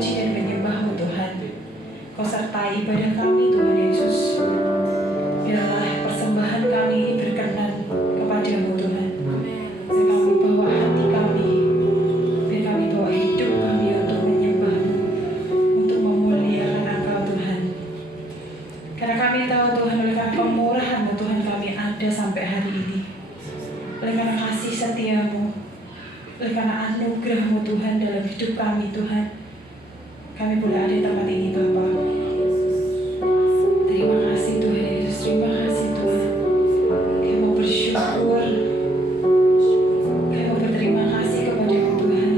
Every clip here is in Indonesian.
memuji dan menyembah-Mu Tuhan. Kau sertai ibadah kami Tuhan Yesus. Biarlah persembahan kami ini berkenan kepadamu Tuhan. Biar kami bawa hati kami, biar kami bawa hidup kami untuk menyembah-Mu, untuk memuliakan Engkau Tuhan. Karena kami tahu Tuhan, oleh karena kemurahan-Mu Tuhan, kami ada sampai hari ini. Oleh karena kasih setia-Mu, oleh karena anugerah-Mu Tuhan dalam hidup kami Tuhan, kami boleh ada di tempat ini Bapa. Terima kasih Tuhan Yesus, terima kasih Tuhan. Kami mau bersyukur, kami mau berterima kasih kepada-Mu Tuhan.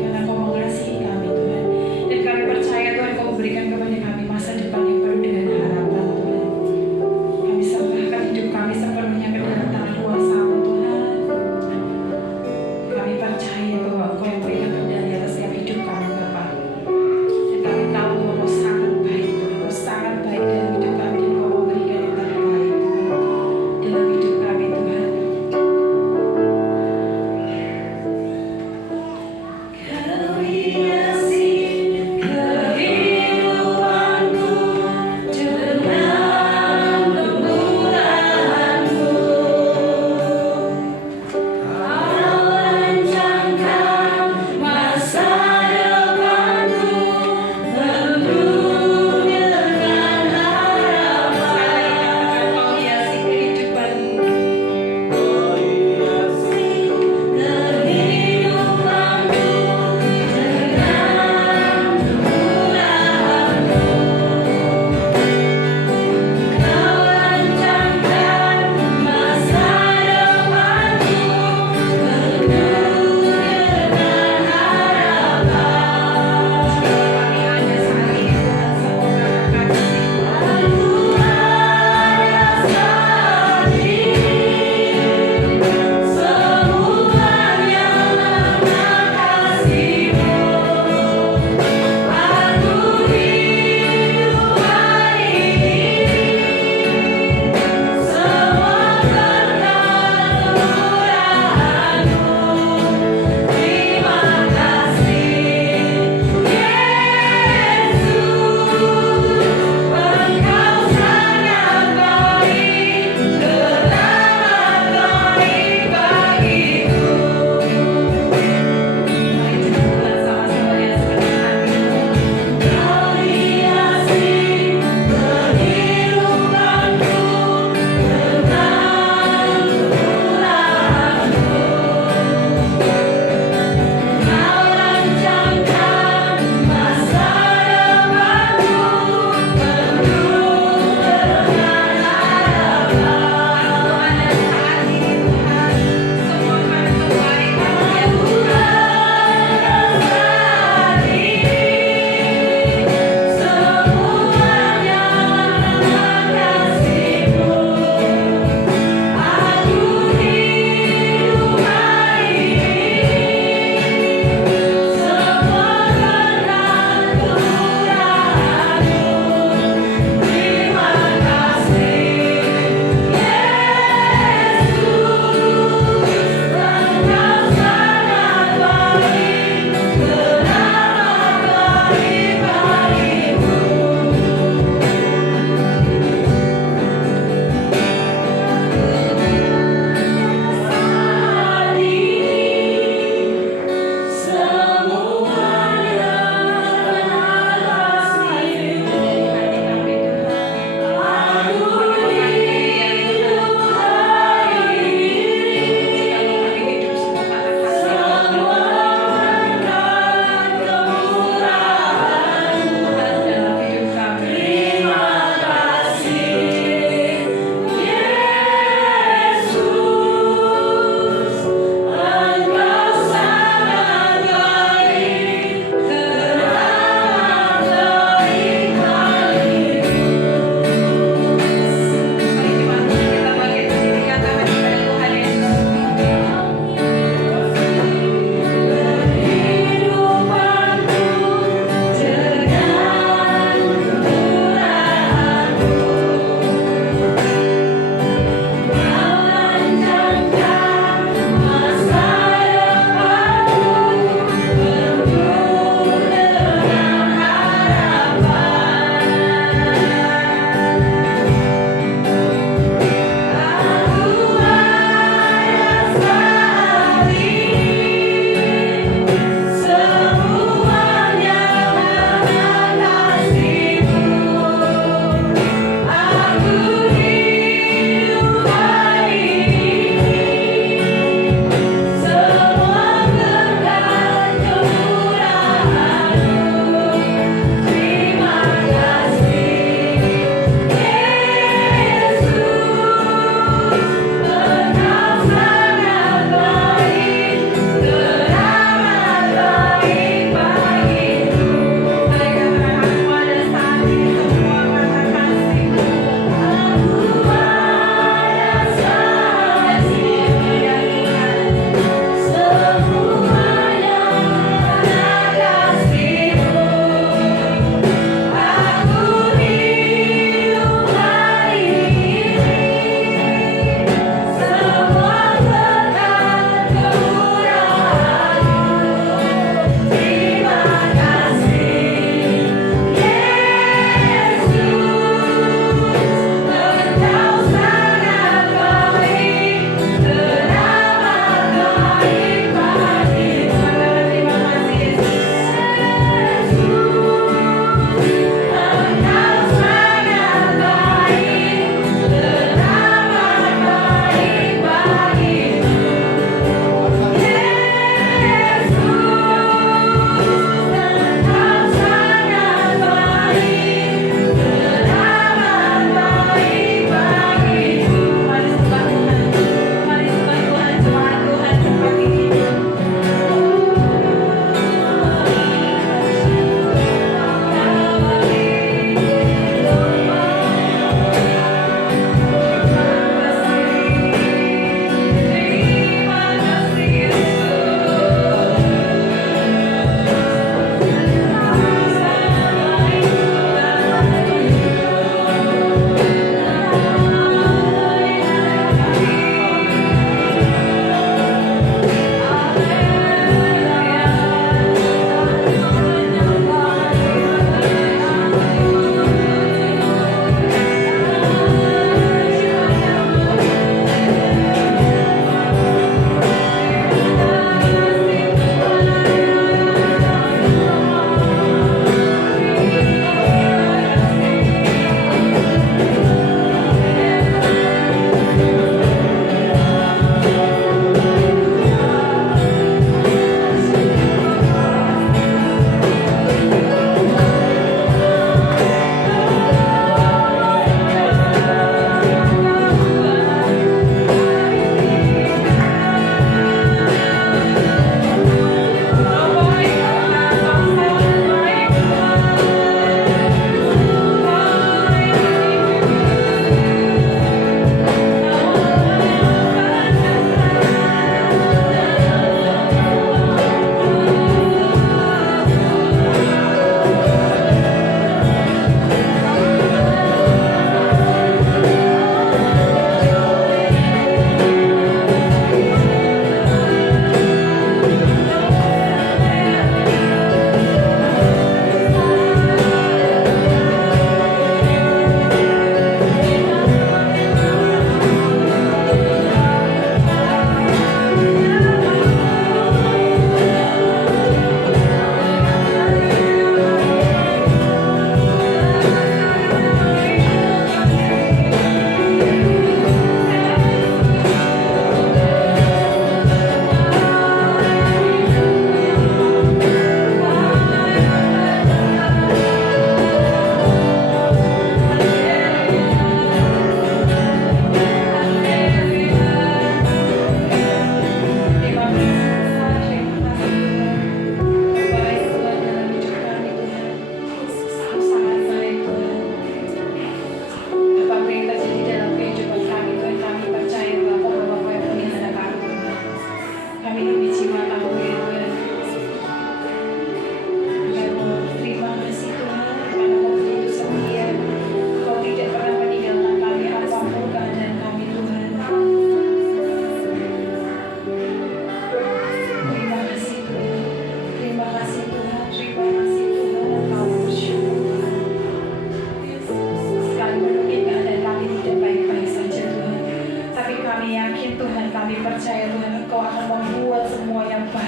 Karena Kau mengasihi kami Tuhan, dan kami percaya Tuhan Kau memberikan kepada kami masa depan yang penuh dengan harapan Tuhan. Kami serahkan hidup kami sepenuhnya ke dalam tangan kuasa-Mu Tuhan. Kami percaya bahwa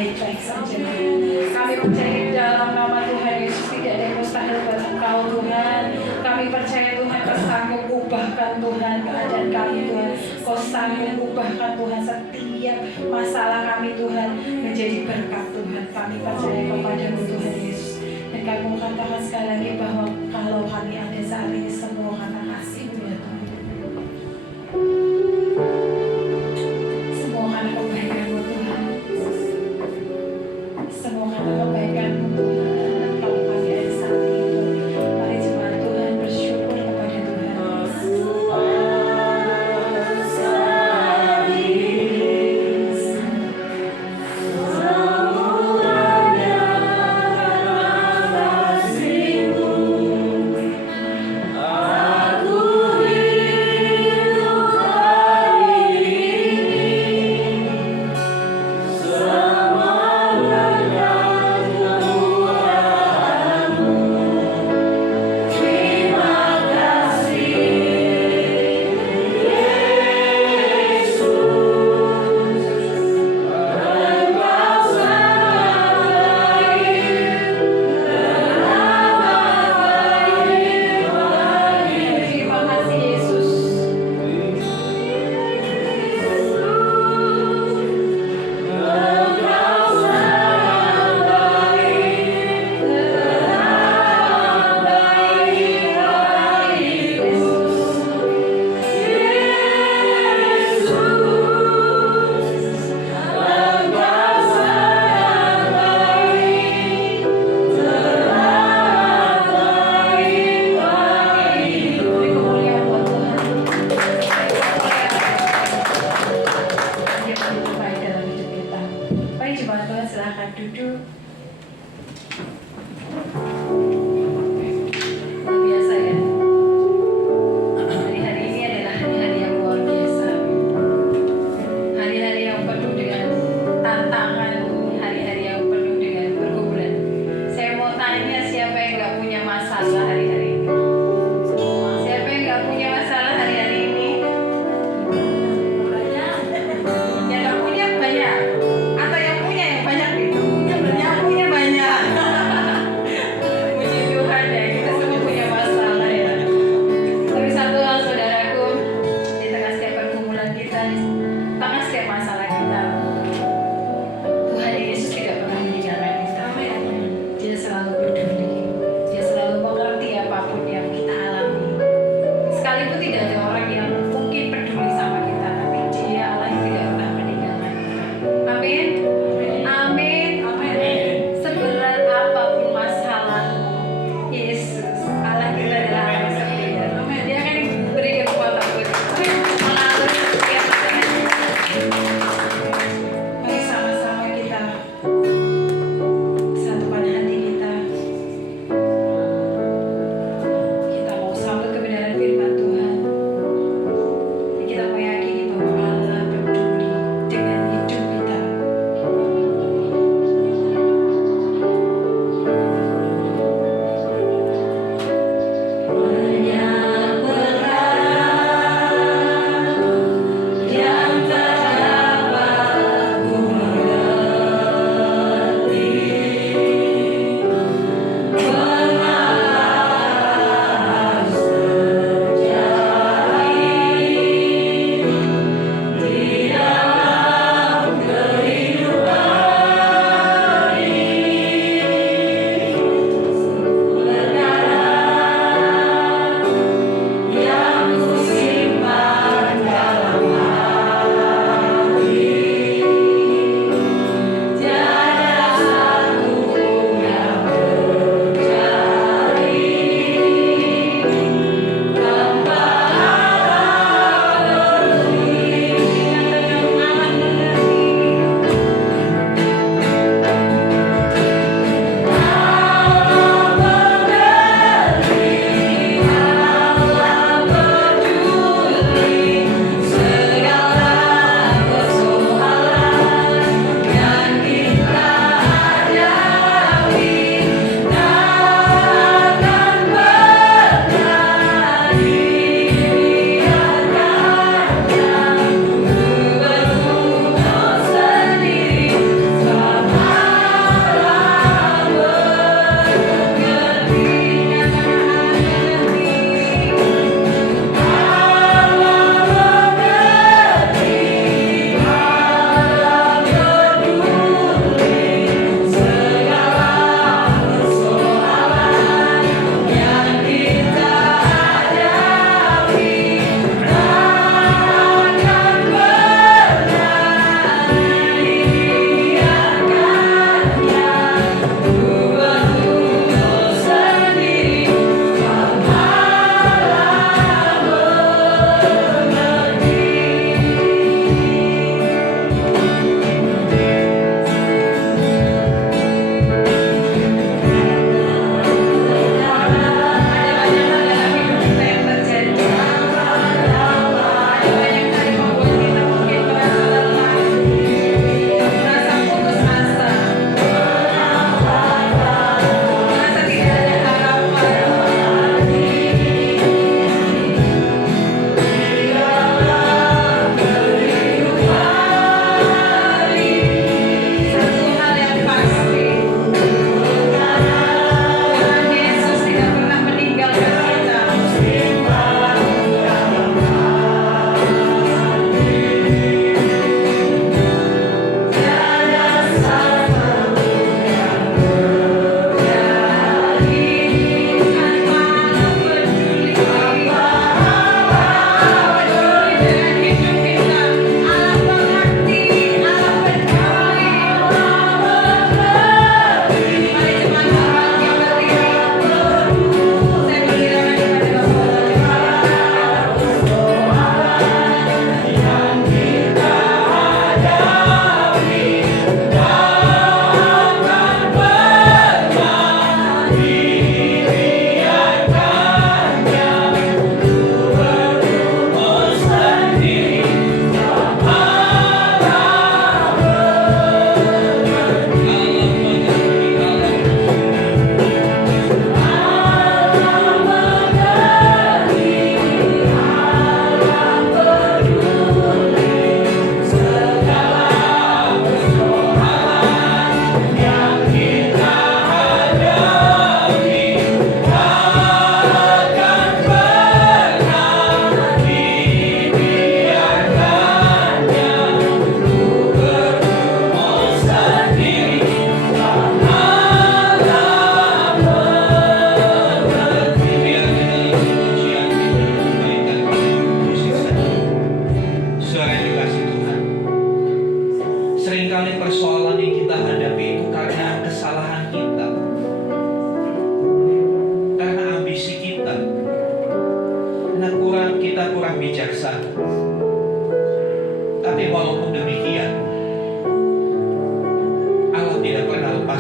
baik-baik saja. Kami percaya di dalam nama Tuhan Yesus tidak ada yang mustahil buat Engkau Tuhan. Kami percaya Tuhan Kau sanggup ubahkan Tuhan keadaan kami Tuhan. Kau sanggup ubahkan Tuhan setiap masalah kami Tuhan menjadi berkat Tuhan. Kami percaya kepada-Mu Tuhan Yesus. Dan kami katakan sekali lagi bahwa kalau kami ada saat ini semua karena kasih-Mu ya Tuhan. Semua karena kebaikan-Mu Tuhan. Semua karena kebaikan-Mu Tuhan. Kalau kami ada saat ini Tuhan, mari jemaat Tuhan bersyukur kepada Tuhan. Yang gak punya banyak atau yang punya yang banyak gitu.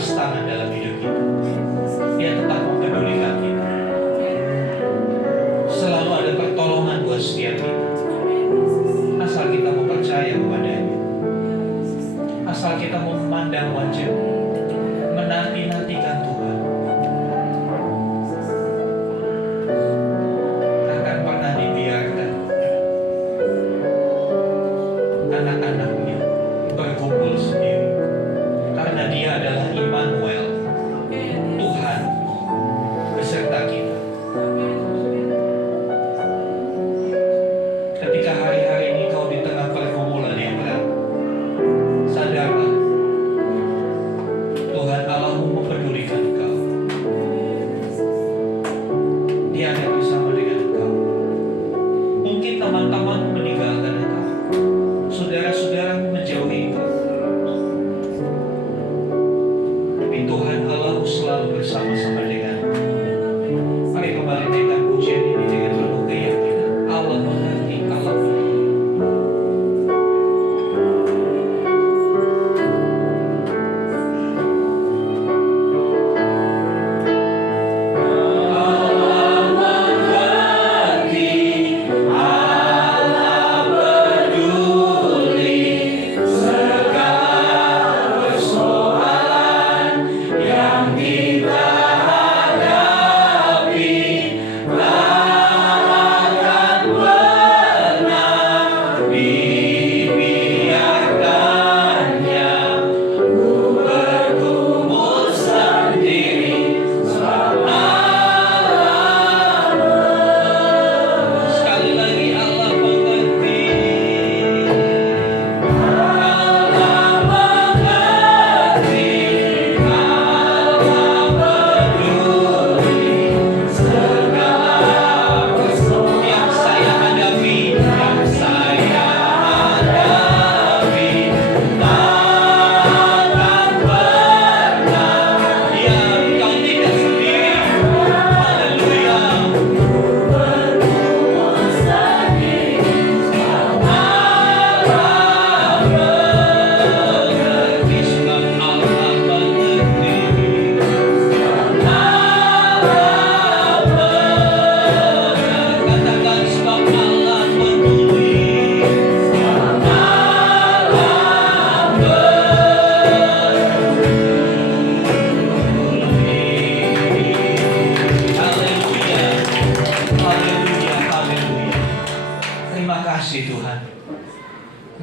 lepas tangan dalam hidup kita. Dia tetap mempedulikan kita. Selalu ada pertolongan buat setiap kita. Asal kita mau percaya kepadanya. Asal kita mau memandang wajah, menanti-nantikan Tuhan. Takkan pernah dibiarkan anak-anaknya berkumpul sendiri. Karena Dia adalah Immanuel, Tuhan beserta kita. Ketika hari-hari ini kau di tengah pergumulan yang berat, sadarlah, Tuhan Allahmu mempedulikan engkau. Dia akan bersama dengan engkau. Mungkin teman-temanmu meninggalkan engkau, saudara-saudaramu menjauhi engkau, tapi Tuhan Allahmu selalu bersama-sama denganmu. Mari kembali naikkan pujian ini dengan penuh keyakinan. Allah mengerti, Allah peduli.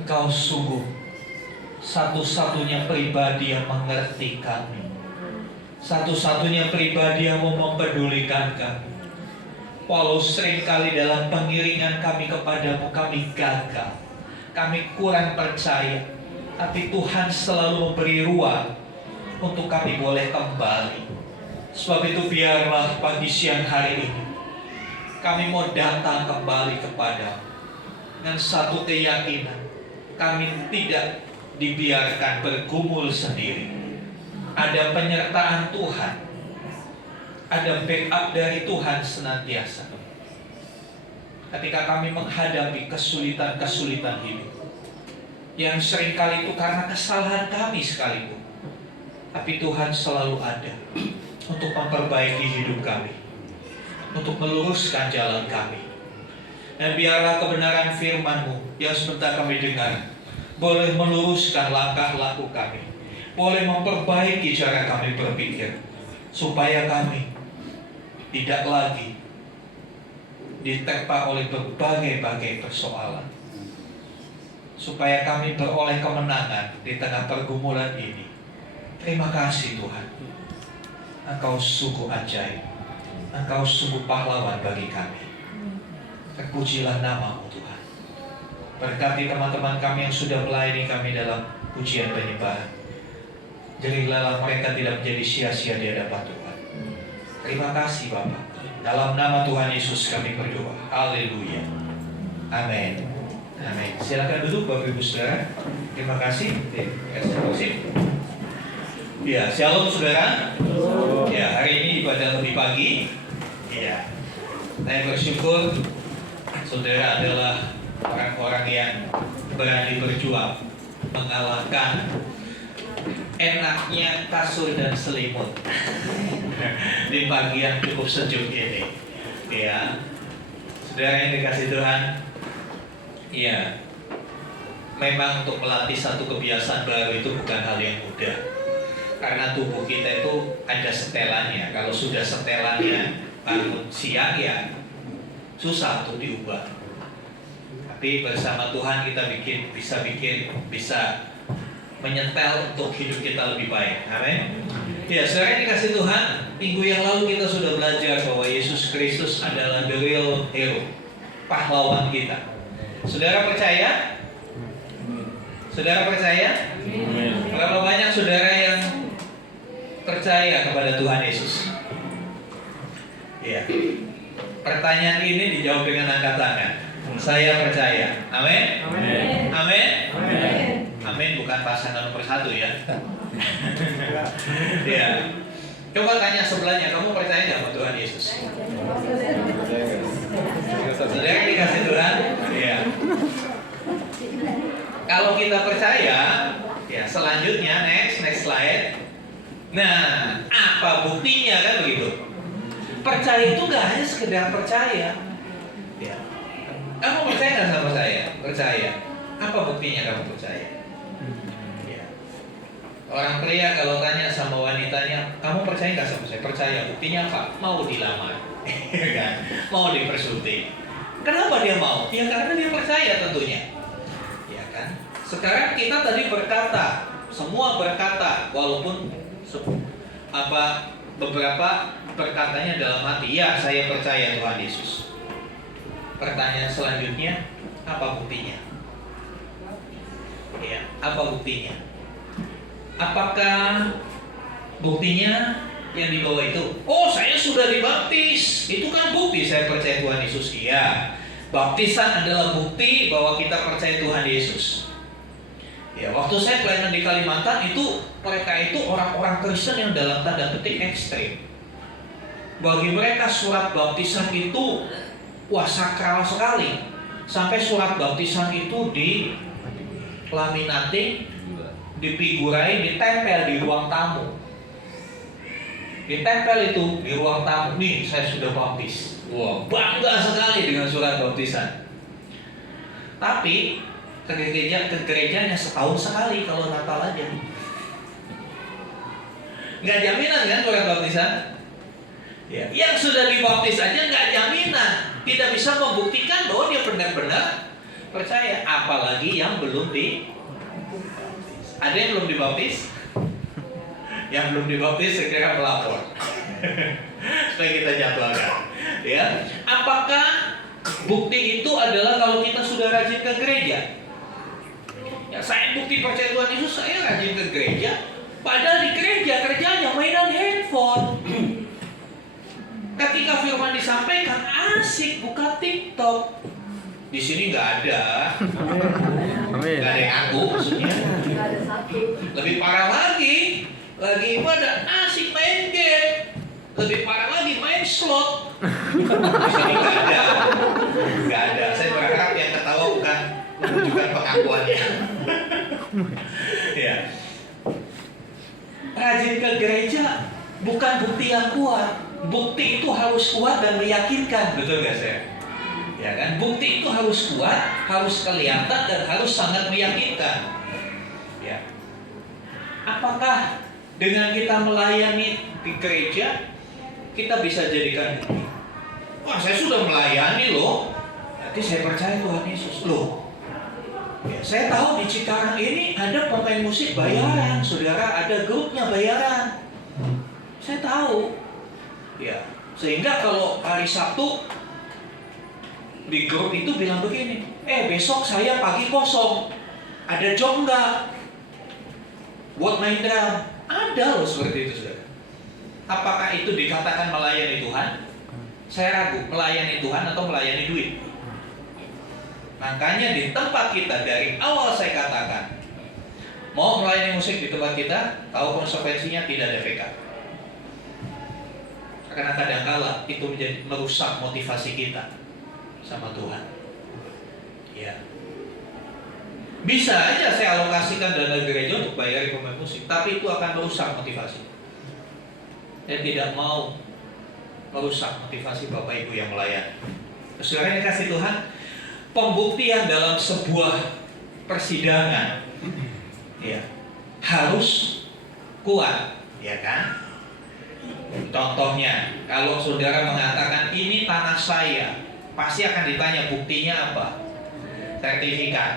Engkau sungguh satu-satunya pribadi yang mengerti kami, satu-satunya pribadi yang mau mempedulikan kami. Walau seringkali dalam pengiringan kami kepadamu kami gagal, kami kurang percaya, tapi Tuhan selalu memberi ruang untuk kami boleh kembali. Sebab itu biarlah pagi siang hari ini kami mau datang kembali kepadamu dengan satu keyakinan, kami tidak dibiarkan bergumul sendiri. Ada penyertaan Tuhan, ada backup dari Tuhan senantiasa. Ketika kami menghadapi kesulitan-kesulitan hidup, yang seringkali itu karena kesalahan kami sekalipun, tapi Tuhan selalu ada untuk memperbaiki hidup kami, untuk meluruskan jalan kami. Dan biarlah kebenaran firman-Mu yang sebentar kami dengar boleh meluruskan langkah laku kami, boleh memperbaiki cara kami berpikir, supaya kami tidak lagi diterpa oleh berbagai-bagai persoalan, supaya kami beroleh kemenangan di tengah pergumulan ini. Terima kasih Tuhan, Engkau sungguh ajaib, Engkau sungguh pahlawan bagi kami. Terpujilah nama-Mu Tuhan. Berkati teman-teman kami yang sudah melayani kami dalam pujian penyembahan. Jadilah mereka tidak menjadi sia-sia di hadapan Tuhan. Terima kasih Bapa. Dalam nama Tuhan Yesus kami berdoa. Haleluya. Amin. Amin. Silakan duduk Bapak Ibu Saudara. Terima kasih. Ya, shalom saudara. Ya, hari ini ibadah lebih pagi. Ya, saya bersyukur saudara adalah orang-orang yang berani berjuang mengalahkan enaknya kasur dan selimut di pagi yang cukup sejuk ini. Ya, saudara yang dikasih Tuhan, ya, memang untuk melatih satu kebiasaan baru itu bukan hal yang mudah. Karena tubuh kita itu ada setelannya. Kalau sudah setelannya bangun siang, ya susah untuk diubah. Tapi bersama Tuhan kita bisa menyetel untuk hidup kita lebih baik. Amin. Ya, saudara yang dikasih Tuhan, minggu yang lalu kita sudah belajar bahwa Yesus Kristus adalah the real hero, pahlawan kita. Saudara percaya? Saudara percaya? Berapa banyak saudara yang percaya kepada Tuhan Yesus? Ya. Pertanyaan ini dijawab dengan angkat tangan. Saya percaya. Amin. Amin. Amin. Amin. Amin bukan pasangan nomor 1 ya. Ya. Coba tanya sebelahnya, kamu percaya nggak sama Tuhan Yesus? Saudara yang dikasih Tuhan, ya. Kalau kita percaya, ya selanjutnya next slide. Nah, apa buktinya kan begitu? Percaya itu nggak hanya sekedar percaya. Ya. Kamu percaya nggak sama saya? Percaya. Apa buktinya kamu percaya? Ya. Orang pria kalau tanya sama wanitanya, kamu percaya nggak sama saya? Percaya. Buktinya apa? Mau dilamar, kan? Mau dipersunting. Kenapa dia mau? Ya karena dia percaya tentunya. Ya kan? Sekarang kita tadi berkata, semua berkata, walaupun beberapa berkatanya dalam hati, ya saya percaya Tuhan Yesus. Pertanyaan selanjutnya, apa buktinya? Ya, apa buktinya? Apakah buktinya yang di bawah itu? Oh, saya sudah dibaptis. Itu kan bukti saya percaya Tuhan Yesus. Iya. Baptisan adalah bukti bahwa kita percaya Tuhan Yesus. Ya, waktu saya pelayanan di Kalimantan itu, mereka itu orang-orang Kristen yang dalam tanda petik ekstrim. Bagi mereka surat baptisan itu sakral sekali. Sampai surat baptisan itu di laminating, dipigurai, ditempel di ruang tamu. Ditempel itu di ruang tamu. Nih, saya sudah baptis. Wah, bangga sekali dengan surat baptisan. Tapi ke gerejanya setahun sekali kalau Natal aja. Nggak jaminan kan surat baptisan? Ya, yang sudah dibaptis aja nggak jaminan. Tidak bisa membuktikan bahwa dia benar-benar percaya. Apalagi yang belum dibaptis. Ada yang belum dibaptis? Yang belum dibaptis segera melapor. Supaya kita jadwalkan. Ya, apakah bukti itu adalah kalau kita sudah rajin ke gereja? Ya, saya bukti percaya Tuhan Yesus, saya rajin ke gereja. Padahal di gereja kerjanya mainan handphone. Ketika firman disampaikan, asik buka TikTok. Di sini nggak ada. Amin. Nggak ada yang aku maksudnya. Lebih parah lagi pada asik main game. Lebih parah lagi main slot. Di sini nggak ada. Saya berharap yang ketawa bukan menunjukkan pengakuannya. Ya. Rajin ke gereja bukan bukti yang kuat. Bukti itu harus kuat dan meyakinkan, betul nggak saya? Ya kan? Bukti itu harus kuat, harus kelihatan dan harus sangat meyakinkan. Ya. Apakah dengan kita melayani di gereja kita bisa jadikan bukti? Wah, saya sudah melayani loh. Nanti saya percaya Tuhan Yesus loh. Ya, saya tahu di Cikarang ini ada pemain musik bayaran, saudara, ada grupnya bayaran. Saya tahu. Ya, sehingga kalau hari Sabtu di grup itu bilang begini, besok saya pagi kosong, ada job nggak? Buat main drum. Ada loh seperti itu, saudara. Apakah itu dikatakan melayani Tuhan? Saya ragu, melayani Tuhan atau melayani duit. Makanya di tempat kita dari awal saya katakan, mau melayani musik di tempat kita, tahu konsekuensinya tidak ada VK. Karena kadang-kala itu menjadi merusak motivasi kita sama Tuhan. Ya. Bisa aja saya alokasikan dana gereja untuk bayar pemain musik, tapi itu akan merusak motivasi. Saya tidak mau merusak motivasi Bapak Ibu yang melayani. Saudara yang dikasih Tuhan, pembuktian dalam sebuah persidangan ya harus kuat, ya kan? Contohnya, kalau saudara mengatakan ini tanah saya, pasti akan ditanya buktinya apa?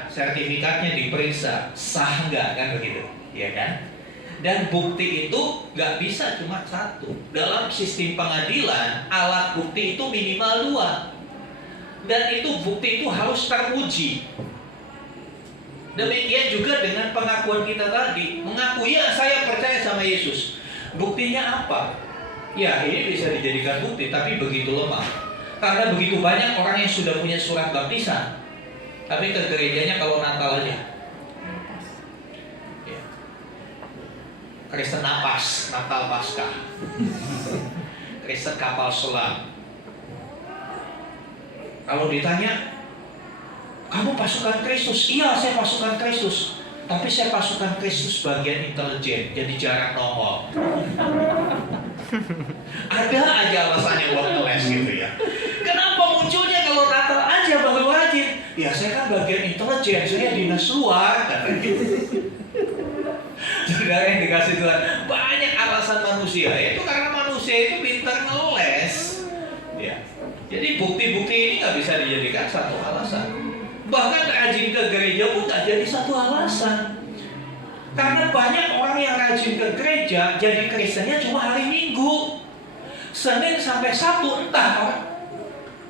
Sertifikatnya diperiksa, sah nggak, kan begitu, ya kan? Dan bukti itu nggak bisa cuma satu. Dalam sistem pengadilan, alat bukti itu minimal 2, dan itu bukti itu harus teruji. Demikian juga dengan pengakuan kita tadi, mengakui ya saya percaya sama Yesus. Buktinya apa? Ya ini bisa dijadikan bukti, tapi begitu lemah. Karena begitu banyak orang yang sudah punya surat baptisan, tapi ke gerejanya kalau Natal aja. Ya. Kristen napas, Natal Paskah. Kristen kapal selam. Kalau ditanya, kamu pasukan Kristus? Iya, saya pasukan Kristus. Tapi saya pasukan Kristus bagian intelijen, jadi jarang nongol. Ada aja alasannya buat ngeles gitu ya. Kenapa munculnya kalau Natal aja baru rajin? Ya saya kan bagian intelijen, saya dinas luar, kata gitu. Saudara yang dikasih Tuhan, banyak alasan manusia. Itu karena manusia itu pintar ngeles. Ya. Jadi bukti-bukti ini nggak bisa dijadikan satu alasan. Bahkan rajin ke gereja pun tak jadi satu alasan. Karena banyak orang yang rajin ke gereja, jadi Kristennya cuma hari Minggu. Senin sampai Sabtu entah orang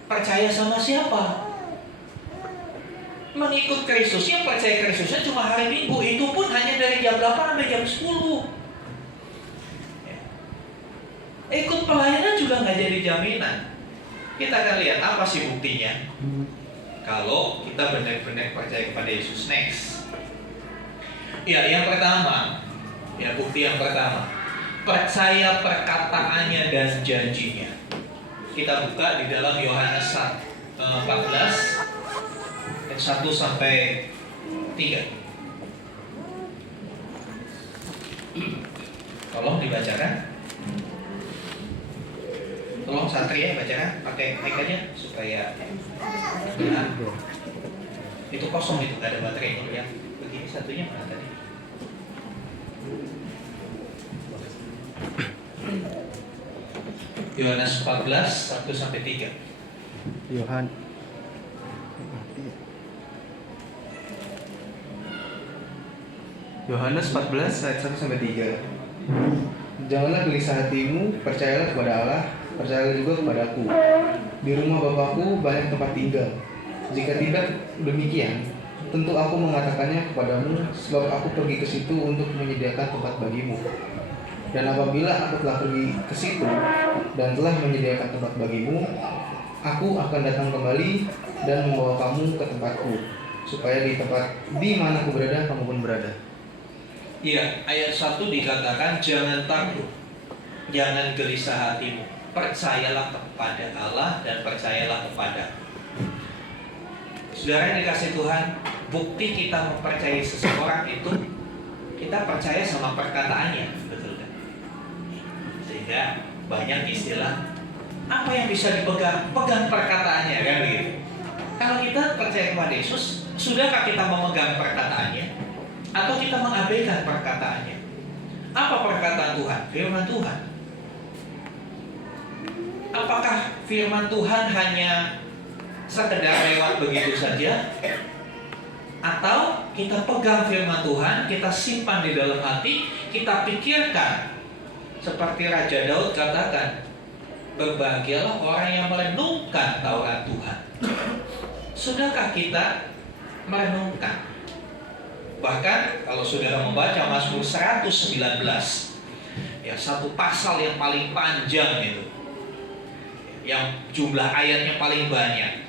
percaya sama siapa. Mengikut Kristusnya, percaya Kristusnya cuma hari Minggu. Itu pun hanya dari jam 8 sampai jam 10. Ikut pelayanan juga nggak jadi jaminan. Kita akan lihat apa sih buktinya. Kalau kita benar-benar percaya kepada Yesus. Next. Ya, yang pertama, ya bukti yang pertama, percaya perkataannya dan janjinya. Kita buka di dalam Yohanes 14 ayat 1 sampai 3. Tolong dibacakan. Tolong santri ya bacakan, pakai mic aja supaya itu kosong, itu gak ada baterai. Yang begini satunya mana tadi? Yohanes 14 1 sampai 3. Yohanes 14 ayat 1 sampai 3. Janganlah gelisah hatimu, percayalah kepada Allah, percayalah juga kepada aku. Di rumah Bapakku banyak tempat tinggal. Jika tidak demikian, tentu aku mengatakannya kepadamu, sebab aku pergi ke situ untuk menyediakan tempat bagimu. Dan apabila aku telah pergi ke situ dan telah menyediakan tempat bagimu, aku akan datang kembali dan membawa kamu ke tempatku, supaya di tempat di mana aku berada, kamu pun berada. Iya, ayat 1 dikatakan jangan takut, jangan gelisah hatimu, percayalah kepada Allah dan percayalah kepada. Saudara yang dikasih Tuhan, bukti kita mempercayai seseorang itu kita percaya sama perkataannya, betul kan? Sehingga banyak istilah apa yang bisa dipegang, pegang perkataannya, kan begitu. Kalau kita percaya kepada Yesus, sudahkah kita memegang perkataannya atau kita mengabaikan perkataannya? Apa perkataan Tuhan? Firman Tuhan. Apakah firman Tuhan hanya sekedar lewat begitu saja? Atau kita pegang firman Tuhan, kita simpan di dalam hati, kita pikirkan seperti Raja Daud katakan, berbahagialah orang yang merenungkan Taurat Tuhan. Sudahkah kita merenungkan? Bahkan kalau saudara membaca Mazmur 119, ya satu pasal yang paling panjang itu, yang jumlah ayatnya paling banyak,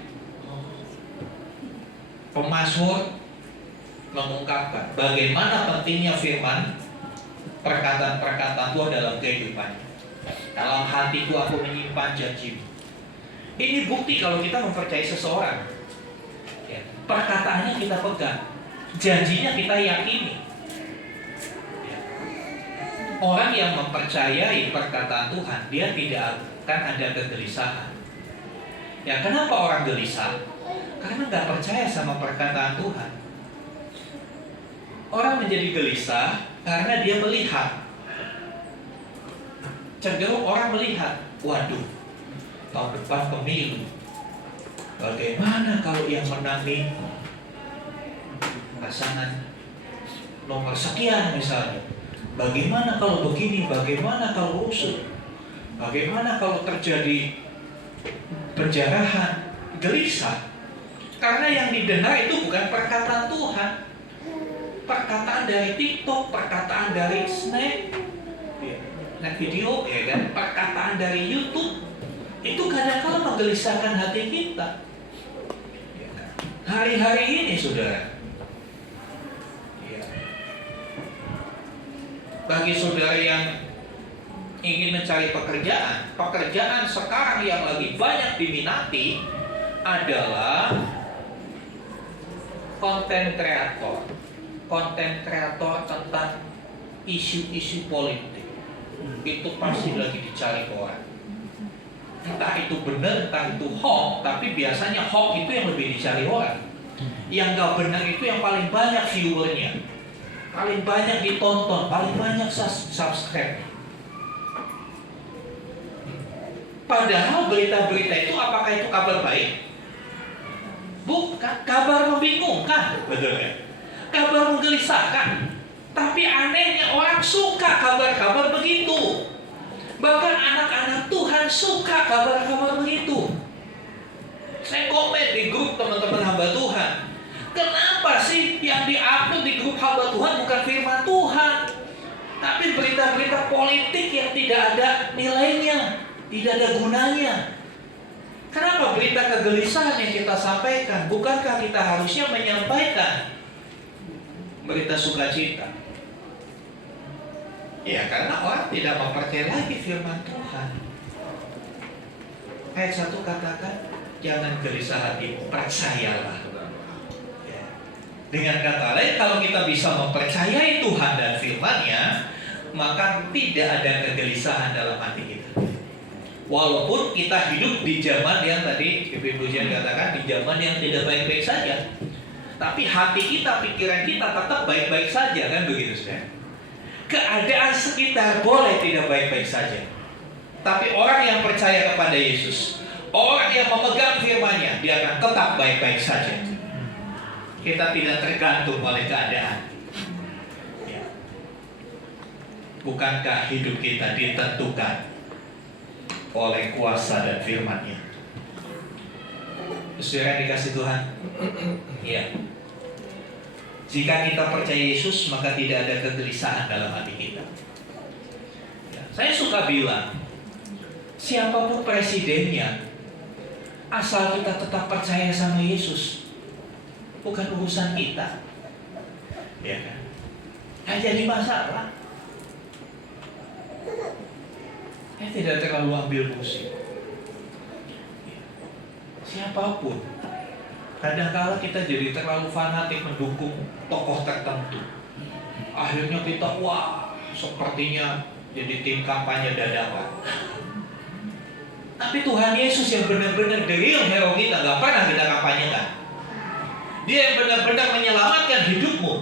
pemazmur mengungkapkan bagaimana pentingnya firman, perkataan-perkataan Tuhan dalam kehidupannya. Dalam hatiku aku menyimpan janjimu. Ini bukti kalau kita mempercayai seseorang, ya, perkataannya kita pegang. Janjinya kita yakini. Ya. Orang yang mempercayai perkataan Tuhan, dia tidak akan ada kegelisahan. Ya, kenapa orang gelisah? Karena nggak percaya sama perkataan Tuhan. Orang menjadi gelisah karena dia melihat. Cenderung orang melihat, waduh, tahun depan pemilu. Bagaimana kalau yang menang nih pasangan nomor sekian misalnya? Bagaimana kalau begini? Bagaimana kalau usut? Bagaimana kalau terjadi penjarahan? Gelisah. Karena yang didengar itu bukan perkataan Tuhan. Perkataan dari TikTok, perkataan dari Snap, video, ya kan? Perkataan dari YouTube. Itu kadang-kadang menggelisahkan hati kita. Hari-hari ini, saudara, bagi saudara yang ingin mencari pekerjaan, pekerjaan sekarang yang lagi banyak diminati adalah konten kreator tentang isu-isu politik. Itu pasti lagi dicari orang. Entah itu benar, entah itu hoax, tapi biasanya hoax itu yang lebih dicari orang. Yang nggak benar itu yang paling banyak viewernya, paling banyak ditonton, paling banyak subscribe. Padahal berita-berita itu apakah itu kabar baik? Bukan, kabar membingungkan, betul ya? Kabar menggelisahkan. Tapi anehnya orang suka kabar-kabar begitu. Bahkan anak-anak Tuhan suka kabar-kabar begitu. Saya komen di grup teman-teman hamba Tuhan. Kenapa sih yang diupload di grup hamba Tuhan bukan firman Tuhan, tapi berita-berita politik yang tidak ada nilainya, tidak ada gunanya? Kenapa berita kegelisahan yang kita sampaikan? Bukankah kita harusnya menyampaikan berita sukacita? Ya, karena orang tidak mempercayai lagi firman Tuhan. Ayat 1 katakan, jangan gelisah hatimu, percayalah. Ya. Dengan kata lain, kalau kita bisa mempercayai Tuhan dan firman-Nya, maka tidak ada kegelisahan dalam hati kita. Walaupun kita hidup di zaman yang tadi Ibu Jan katakan, di zaman yang tidak baik-baik saja, tapi hati kita, pikiran kita tetap baik-baik saja, kan begitu saudara? Keadaan sekitar boleh tidak baik-baik saja, tapi orang yang percaya kepada Yesus, orang yang memegang firman-Nya, dia akan tetap baik-baik saja. Kita tidak tergantung oleh keadaan. Ya. Bukankah hidup kita ditentukan oleh kuasa dan firman-Nya? Saudara dikasih Tuhan. Ya. Jika kita percaya Yesus, maka tidak ada kegelisahan dalam hati kita. Ya. Saya suka bilang, siapapun presidennya, asal kita tetap percaya sama Yesus, bukan urusan kita. Ya kan? Nggak jadi masalah. Tidak terlalu ambil pusing. Siapapun. Kadang-kala kita jadi terlalu fanatik mendukung tokoh tertentu. Akhirnya kita, wah, sepertinya jadi tim kampanye dadakan. Tapi Tuhan Yesus yang benar-benar the real hero kita, gak pernah kita kampanyekan. Dia yang benar-benar menyelamatkan hidupmu.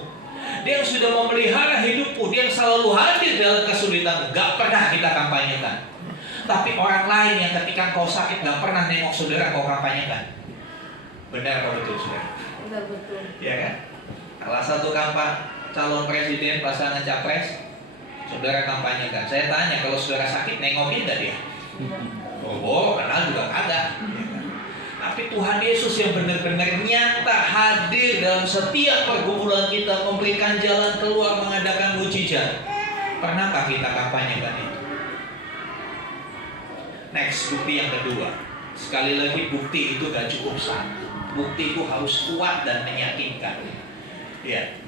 Dia yang sudah memelihara hidupmu. Dia yang selalu hadir dalam kesulitanmu. Gak pernah kita kampanyekan. Tapi orang lain yang ketika kau sakit gak pernah nengok saudara kau kampanyekan. Benar apa betul saudara? Benar betul. Ya kan? Salah satu calon presiden pasangan capres, saudara kampanyekan. Saya tanya, kalau saudara sakit nengokin gak dia? Oh, kenal juga kagak. Tapi Tuhan Yesus yang benar-benar nyata hadir dalam setiap pergumulan kita, memberikan jalan keluar, mengadakan mujizat. Pernahkah kita kampanyekan itu? Next, bukti yang kedua. Sekali lagi, bukti itu gak cukup satu. Bukti itu harus kuat dan meyakinkan. Ya.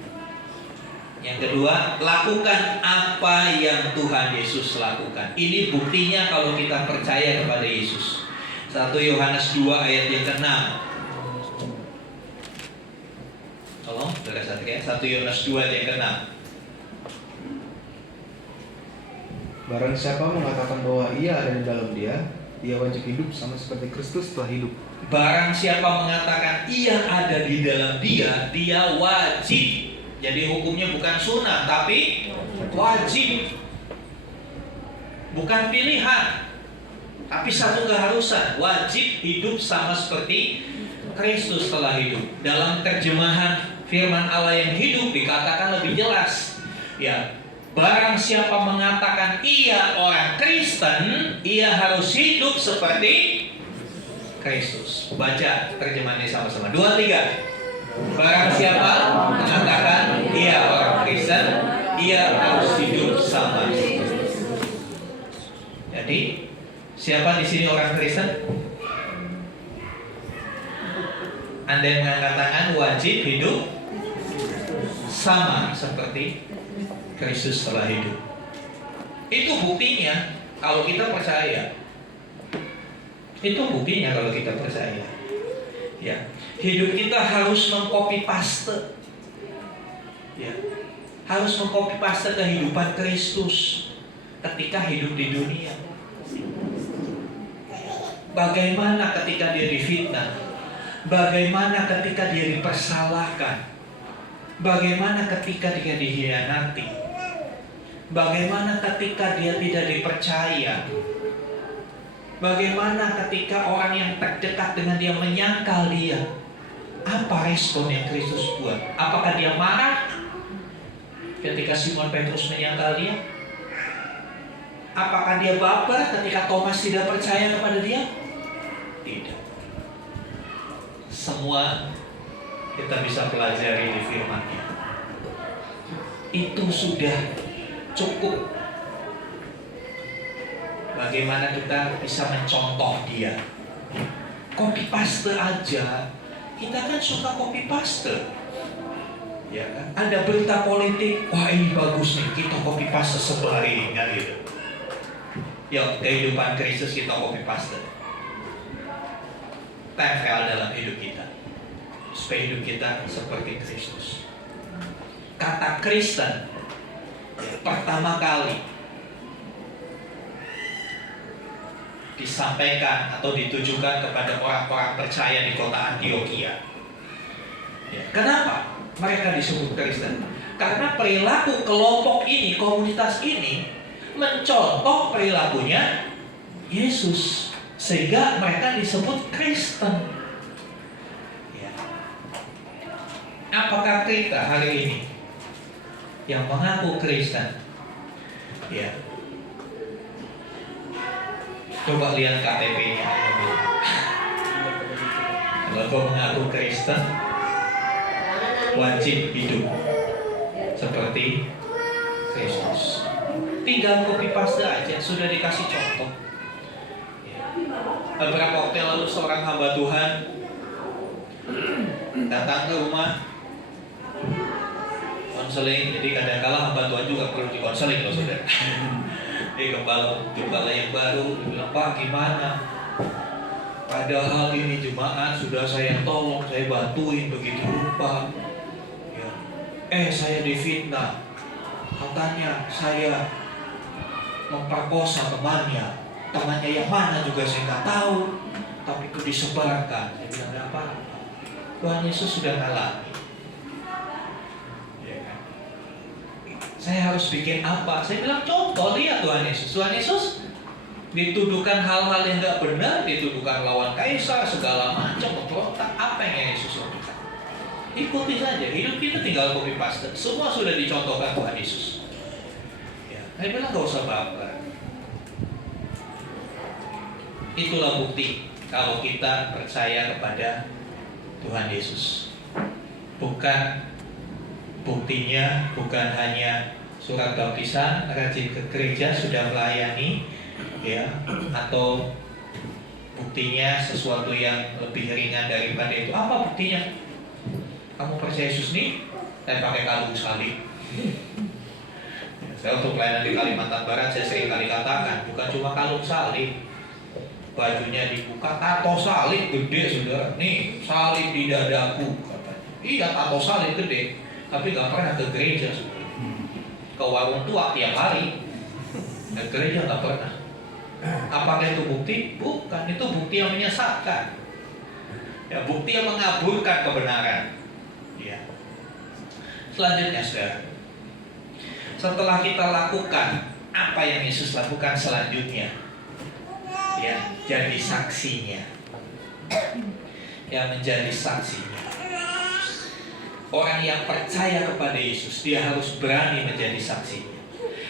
Yang kedua, lakukan apa yang Tuhan Yesus lakukan. Ini buktinya kalau kita percaya kepada Yesus. 1 Yohanes 2 ayat yang ke-6. Tolong, Saudara Satria. 1 Yohanes 2 ayat yang ke-6. Barang siapa mengatakan bahwa ia ada di dalam dia wajib hidup sama seperti Kristus telah hidup. Barang siapa mengatakan ia ada di dalam dia wajib. Jadi hukumnya bukan sunnah, tapi wajib. Bukan pilihan, tapi satu keharusan. Wajib hidup sama seperti Kristus telah hidup. Dalam terjemahan firman Allah yang hidup dikatakan lebih jelas. Ya, barang siapa mengatakan ia orang Kristen, ia harus hidup seperti Kristus. Baca terjemahannya sama-sama. 2, 3. Barang siapa mengatakan ia orang Kristen, ia harus hidup sama. Jadi, siapa di sini orang Kristen? Anda yang mengangkat tangan wajib hidup sama seperti Kristus telah hidup. Itu buktinya kalau kita percaya. Itu buktinya kalau kita percaya. Ya, hidup kita harus mengcopy paste. Ya, harus mengcopy paste kehidupan Kristus ketika hidup di dunia. Bagaimana ketika dia difitnah? Bagaimana ketika dia dipersalahkan? Bagaimana ketika dia dikhianati? Bagaimana ketika dia tidak dipercaya? Bagaimana ketika orang yang terdekat dengan dia menyangkal dia? Apa respon yang Kristus buat? Apakah dia marah ketika Simon Petrus menyangkal dia? Apakah dia baper ketika Thomas tidak percaya kepada dia? Tidak. Semua kita bisa pelajari di firman-Nya. Itu sudah cukup. Bagaimana kita bisa mencontoh dia? Copy paste aja. Kita kan suka copy paste. Ya kan? Ada berita politik, wah ini bagus nih, kita copy paste sebarin kan gitu. Yuk, kehidupan Kristus kita copy paste. Tempel dalam hidup kita. Supaya hidup kita seperti Kristus. Kata Kristen pertama kali disampaikan atau ditujukan kepada orang-orang percaya di kota Antioquia. Ya, kenapa mereka disebut Kristen? Karena perilaku kelompok ini, komunitas ini mencontoh perilakunya Yesus, sehingga mereka disebut Kristen. Ya. Apakah kita hari ini yang mengaku Kristen? Ya. Coba lihat KTP-nya. Kalau kau mengaku Kristen, wajib hidup seperti Kristus. Tinggal copy paste aja, sudah dikasih contoh. Beberapa waktu lalu seorang hamba Tuhan datang ke rumah konseling. Jadi kadang-kala hamba Tuhan juga perlu dikonseling loh saudara. Dia gembala yang baru, dia bilang, Pak gimana? Padahal ini jemaat sudah saya tolong, saya bantuin begitu rupa. Ya. Saya difitnah. Katanya saya memperkosa temannya. Temannya yang mana juga saya nggak tahu. Tapi itu disebarkan. Saya bilang, apa? Tuhan Yesus sudah ngalami. Saya harus bikin apa? Saya bilang contoh, lihat Tuhan Yesus. Tuhan Yesus dituduhkan hal-hal yang gak benar, dituduhkan lawan kaisar, segala macam, memberontak. Apa yang Yesus lakukan? Ikuti saja. Hidup kita tinggal copy paste. Semua sudah dicontohkan Tuhan Yesus. Ya, saya bilang gak usah baper. Itulah bukti kalau kita percaya kepada Tuhan Yesus. Buktinya bukan hanya surat baptisan, rajin ke gereja, sudah melayani, ya, atau buktinya sesuatu yang lebih ringan daripada itu. Apa buktinya? Kamu percaya Yesus nih? Saya pakai kalung salib. Saya untuk pelayanan di Kalimantan Barat, saya sering kali katakan, bukan cuma kalung salib, bajunya dibuka, tato salib gede saudara. Nih salib di dadaku, katanya. Iya, tato salib gede. tapi nggak pernah ke gereja. Ke warung tua tiap hari, ke gereja nggak pernah. Apakah itu bukti? Bukan, itu bukti yang menyesatkan. Ya, bukti yang mengaburkan kebenaran. Ya. Selanjutnya, saudara, setelah kita lakukan apa yang Yesus lakukan selanjutnya, ya, jadi saksinya, yang menjadi saksinya. Orang yang percaya kepada Yesus, dia harus berani menjadi saksinya,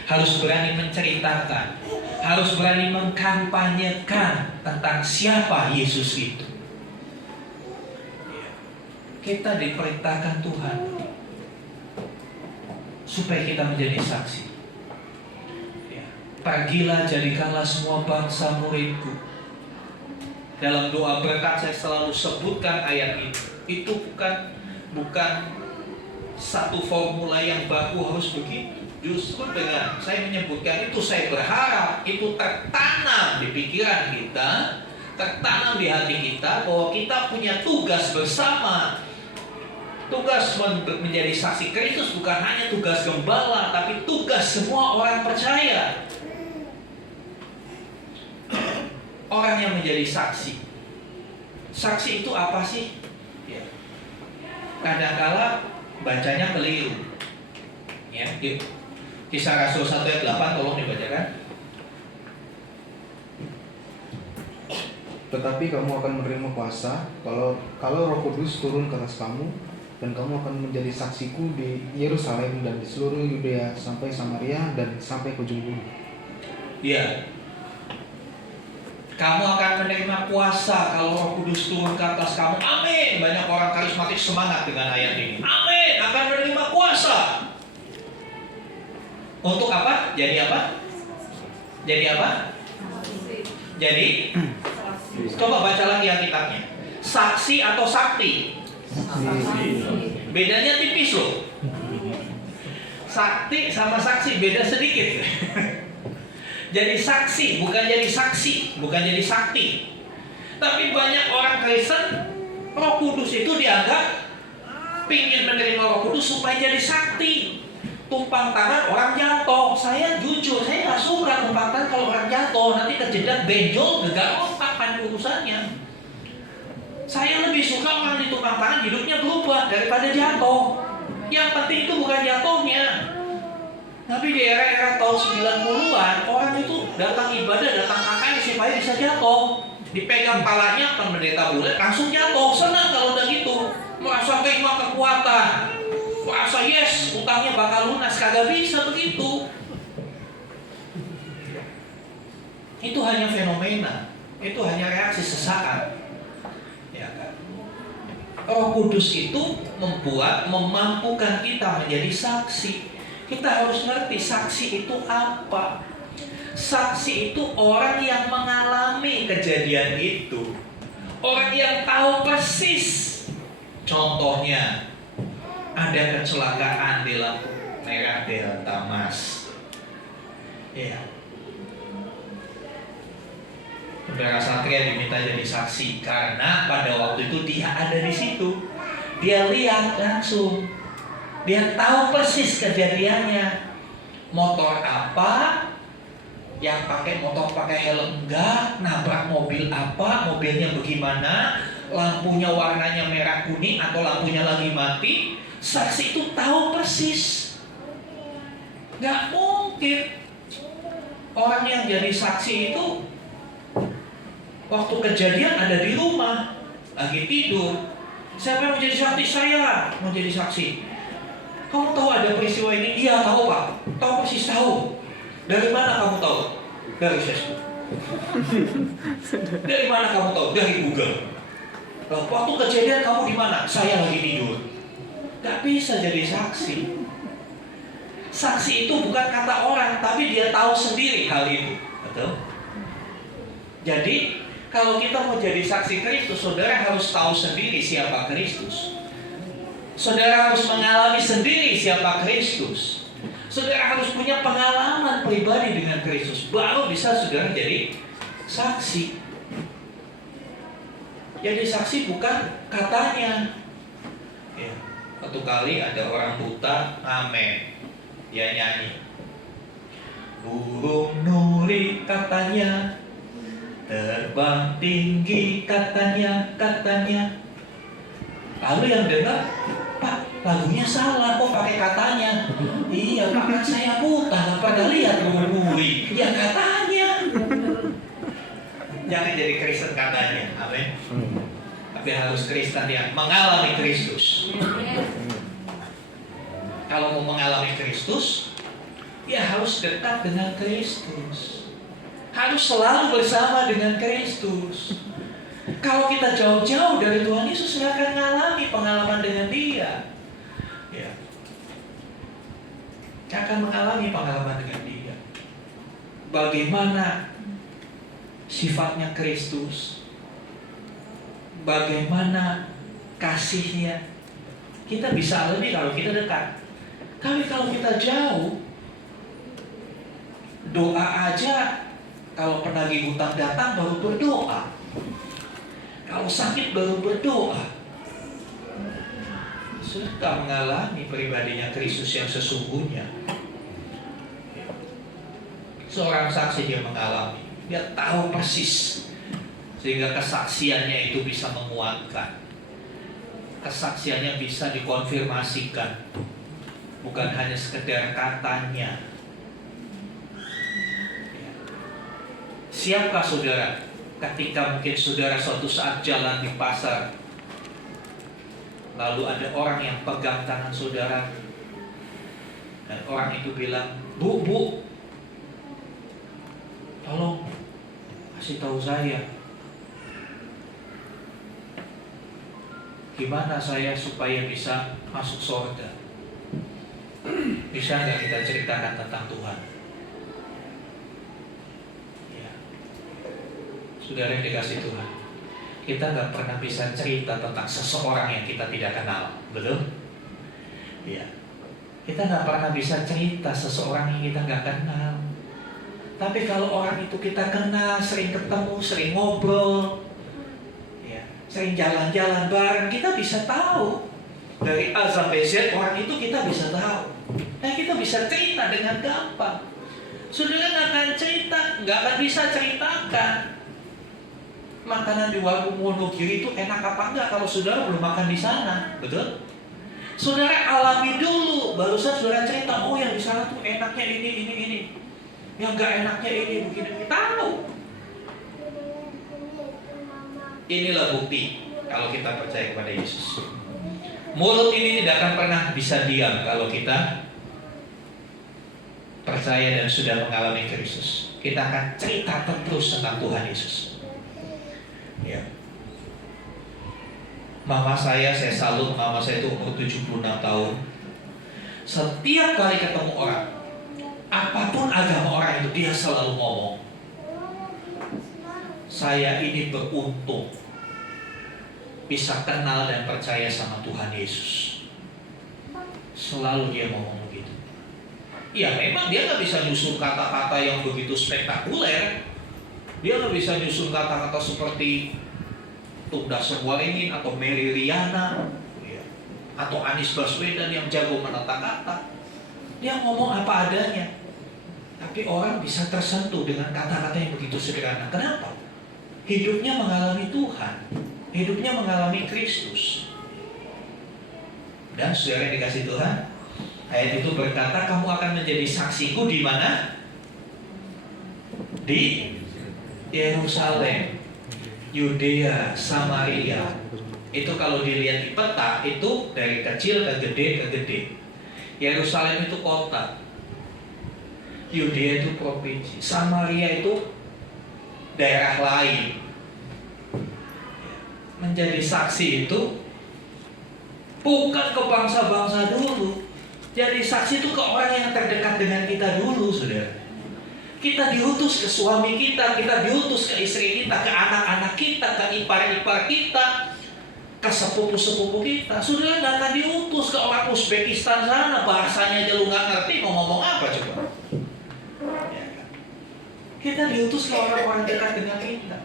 harus berani menceritakan, harus berani mengkampanyekan tentang siapa Yesus itu. Kita diperintahkan Tuhan supaya kita menjadi saksi. Ya. Pergilah, jadikanlah semua bangsa muridku. Dalam doa berkat saya selalu sebutkan ayat ini. Itu bukan satu formula yang baku harus begitu. Justru dengan saya menyebutkan itu, saya berharap itu tertanam di pikiran kita, tertanam di hati kita, bahwa kita punya tugas bersama. Tugas menjadi saksi Kristus bukan hanya tugas gembala, tapi tugas semua orang percaya. Orang yang menjadi saksi. Saksi itu apa sih? Ya. Kadang-kala bacanya keliru. Ya, yuk. Kisah Rasul 1 ayat 8 tolong dibacakan. Tetapi kamu akan menerima kuasa kalau Roh Kudus turun ke atas kamu, dan kamu akan menjadi saksiku di Yerusalem dan di seluruh Yudea sampai Samaria dan sampai ke ujung bumi. Ya. Kamu akan menerima kuasa kalau Roh Kudus turun ke atas kamu. Amin. Banyak orang karismatik semangat dengan ayat ini. Amin. Akan menerima kuasa. Untuk apa? Jadi apa? Jadi apa? Jadi coba baca lagi Alkitabnya. Saksi atau sakti? Bedanya tipis loh. Sakti sama saksi beda sedikit. Jadi saksi bukan jadi saksi, bukan jadi sakti. Tapi banyak orang Kristen, Roh Kudus itu dianggap pingin menerima Roh Kudus supaya jadi sakti. Tumpang tangan orang jatuh. Saya jujur, saya nggak suka tumpang tangan kalau orang jatuh. Nanti kejedak benjol, gegar otak kan urusannya. Saya lebih suka orang ditumpang tangan hidupnya berubah daripada jatuh. Yang penting itu bukan jatuhnya. Tapi di era-era tahun 90-an, orang itu datang ibadah, datang KKR supaya bisa jatuh. Dipegang palanya pendeta bule, langsung jatuh. Senang kalau udah gitu. Merasa kehilangan kekuatan. Merasa yes, utangnya bakal lunas. Kagak bisa begitu. Itu hanya fenomena. Itu hanya reaksi sesaat. Ya kan? Roh Kudus itu memampukan kita menjadi saksi. Kita harus ngerti saksi itu apa. Saksi itu orang yang mengalami kejadian itu, orang yang tahu persis. Contohnya, ada kecelakaan di lampu merah Delta Mas. Ya. Saudara Satria diminta jadi saksi karena pada waktu itu dia ada di situ. Dia lihat langsung. Dia tahu persis kejadiannya. Motor apa yang pakai motor pakai helm enggak, nabrak mobil apa, mobilnya bagaimana, lampunya warnanya merah kuning atau lampunya lagi mati. Saksi itu tahu persis. Gak mungkin orang yang jadi saksi itu waktu kejadian ada di rumah lagi tidur. Siapa yang mau jadi saksi? Saya mau jadi saksi. Kamu tahu ada peristiwa ini? Iya tahu Pak. Tahu persis tahu. Dari mana kamu tahu? Dari Facebook. Dari mana kamu tahu? Dari Google. Waktu kejadian kamu di mana? Saya lagi tidur. Gak bisa jadi saksi. Saksi itu bukan kata orang, tapi dia tahu sendiri hal itu. Betul? Jadi kalau kita mau jadi saksi Kristus, saudara harus tahu sendiri siapa Kristus. Saudara harus mengalami sendiri siapa Kristus. Saudara harus punya pengalaman pribadi dengan Kristus. Baru bisa saudara jadi saksi. Jadi saksi bukan katanya. Ya. Satu kali ada orang buta ngamen, dia nyanyi. Burung nuri katanya, terbang tinggi katanya. Lalu yang dengar, Pak, lagunya salah, kok pakai katanya? Iya, Pak, kan saya buta, nggak pernah lihat burung nuri. Ya katanya. Jangan jadi Kristen katanya, amin. Tapi harus Kristen yang mengalami Kristus. Kalau mau mengalami Kristus, ya harus dekat dengan Kristus. Harus selalu bersama dengan Kristus. Kalau kita jauh-jauh dari Tuhan Yesus, nggak akan mengalami pengalaman dengan Dia. Ya. Nggak akan mengalami pengalaman dengan Dia. Bagaimana sifatnya Kristus? Bagaimana kasihnya? Kita bisa alami kalau kita dekat. Tapi kalau kita jauh, doa aja, kalau penagih hutang datang baru berdoa. Kalau sakit baru berdoa. Sudah mengalami pribadinya Kristus yang sesungguhnya. Seorang saksi dia mengalami, dia tahu persis, sehingga kesaksiannya itu bisa menguatkan. Kesaksiannya bisa dikonfirmasikan, bukan hanya sekedar katanya. Siapkah saudara ketika mungkin saudara suatu saat jalan di pasar, lalu ada orang yang pegang tangan saudara, dan orang itu bilang, Bu, tolong kasih tahu saya, gimana saya supaya bisa masuk surga? Bisa nggak kita ceritakan tentang Tuhan? Ya. Saudara yang dikasih Tuhan, kita nggak pernah bisa cerita tentang seseorang yang kita tidak kenal, betul? Ya. Kita nggak pernah bisa cerita seseorang yang kita nggak kenal. Tapi kalau orang itu kita kenal, sering ketemu, sering ngobrol, ya, sering jalan-jalan bareng, kita bisa tahu. Dari A sampai Z orang itu kita bisa tahu. Nah, kita bisa cerita dengan gampang. Saudara nggak akan cerita, nggak akan bisa ceritakan makanan di warung Wonogiri itu enak apa enggak kalau saudara belum makan di sana, betul? Saudara alami dulu, baru saudara cerita, oh yang di sana tuh enaknya ini, yang nggak enaknya ini, begini, tahu. Inilah bukti kalau kita percaya kepada Yesus. Mulut ini tidak akan pernah bisa diam kalau kita percaya dan sudah mengalami Kristus. Kita akan cerita terus tentang Tuhan Yesus. Ya. Mama saya salut, mama saya itu umur 76 tahun. Setiap kali ketemu orang, apapun agama orang itu, dia selalu ngomong, saya ini beruntung bisa kenal dan percaya sama Tuhan Yesus. Selalu dia ngomong begitu. Ya memang dia nggak bisa nyusun kata-kata yang begitu spektakuler. Dia nggak bisa nyusun kata-kata seperti Tunda Semwaringin atau Mary Riana, ya, atau Anies Baswedan yang jago menata kata. Dia ngomong apa adanya. Tapi orang bisa tersentuh dengan kata-kata yang begitu sederhana. Kenapa? Hidupnya mengalami Tuhan. Hidupnya mengalami Kristus. Dan saudara yang dikasih Tuhan, ayat itu berkata, kamu akan menjadi saksiku di mana? Di Yerusalem, Yudea, Samaria. Itu kalau dilihat di peta, itu dari kecil ke gede. Yerusalem itu kota, Yudea itu provinsi, Samaria itu daerah lain. Menjadi saksi itu bukan ke bangsa-bangsa dulu. Jadi saksi itu ke orang yang terdekat dengan kita dulu, saudara. Kita diutus ke suami kita diutus ke istri kita, ke anak-anak kita, ke ipar-ipar kita, ke sepupu-sepupu kita. Saudara nggak akan diutus ke orang Uzbekistan sana, bahasanya aja lu nggak ngerti, mau ngomong apa coba? Ya kan? Kita diutus ke orang-orang dekat dengan kita.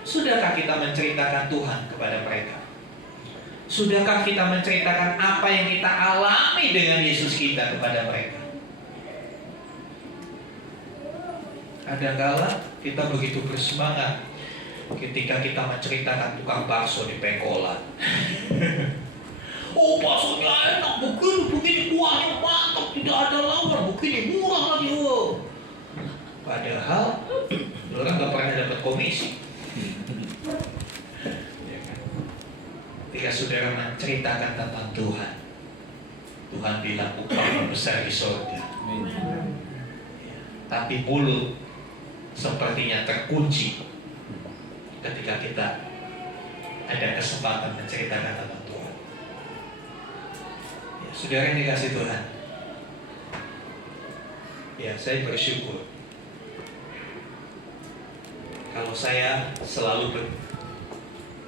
Sudahkah kita menceritakan Tuhan kepada mereka? Sudahkah kita menceritakan apa yang kita alami dengan Yesus kita kepada mereka? Kadang-kala kita begitu bersemangat ketika kita menceritakan tukang bakso di Pengkolan. Oh, baksonya enak, begini kuahnya mantap, tidak ada lawan, begini murah lagi. Oh. Padahal orang nggak pernah dapat komisi. Ketika saudara menceritakan tentang Tuhan, Tuhan bilang upahmu besar di surga. Tapi mulut sepertinya terkunci ketika kita ada kesempatan menceritakan tentang Tuhan. Ya, saudara yang dikasih Tuhan, ya saya bersyukur kalau saya selalu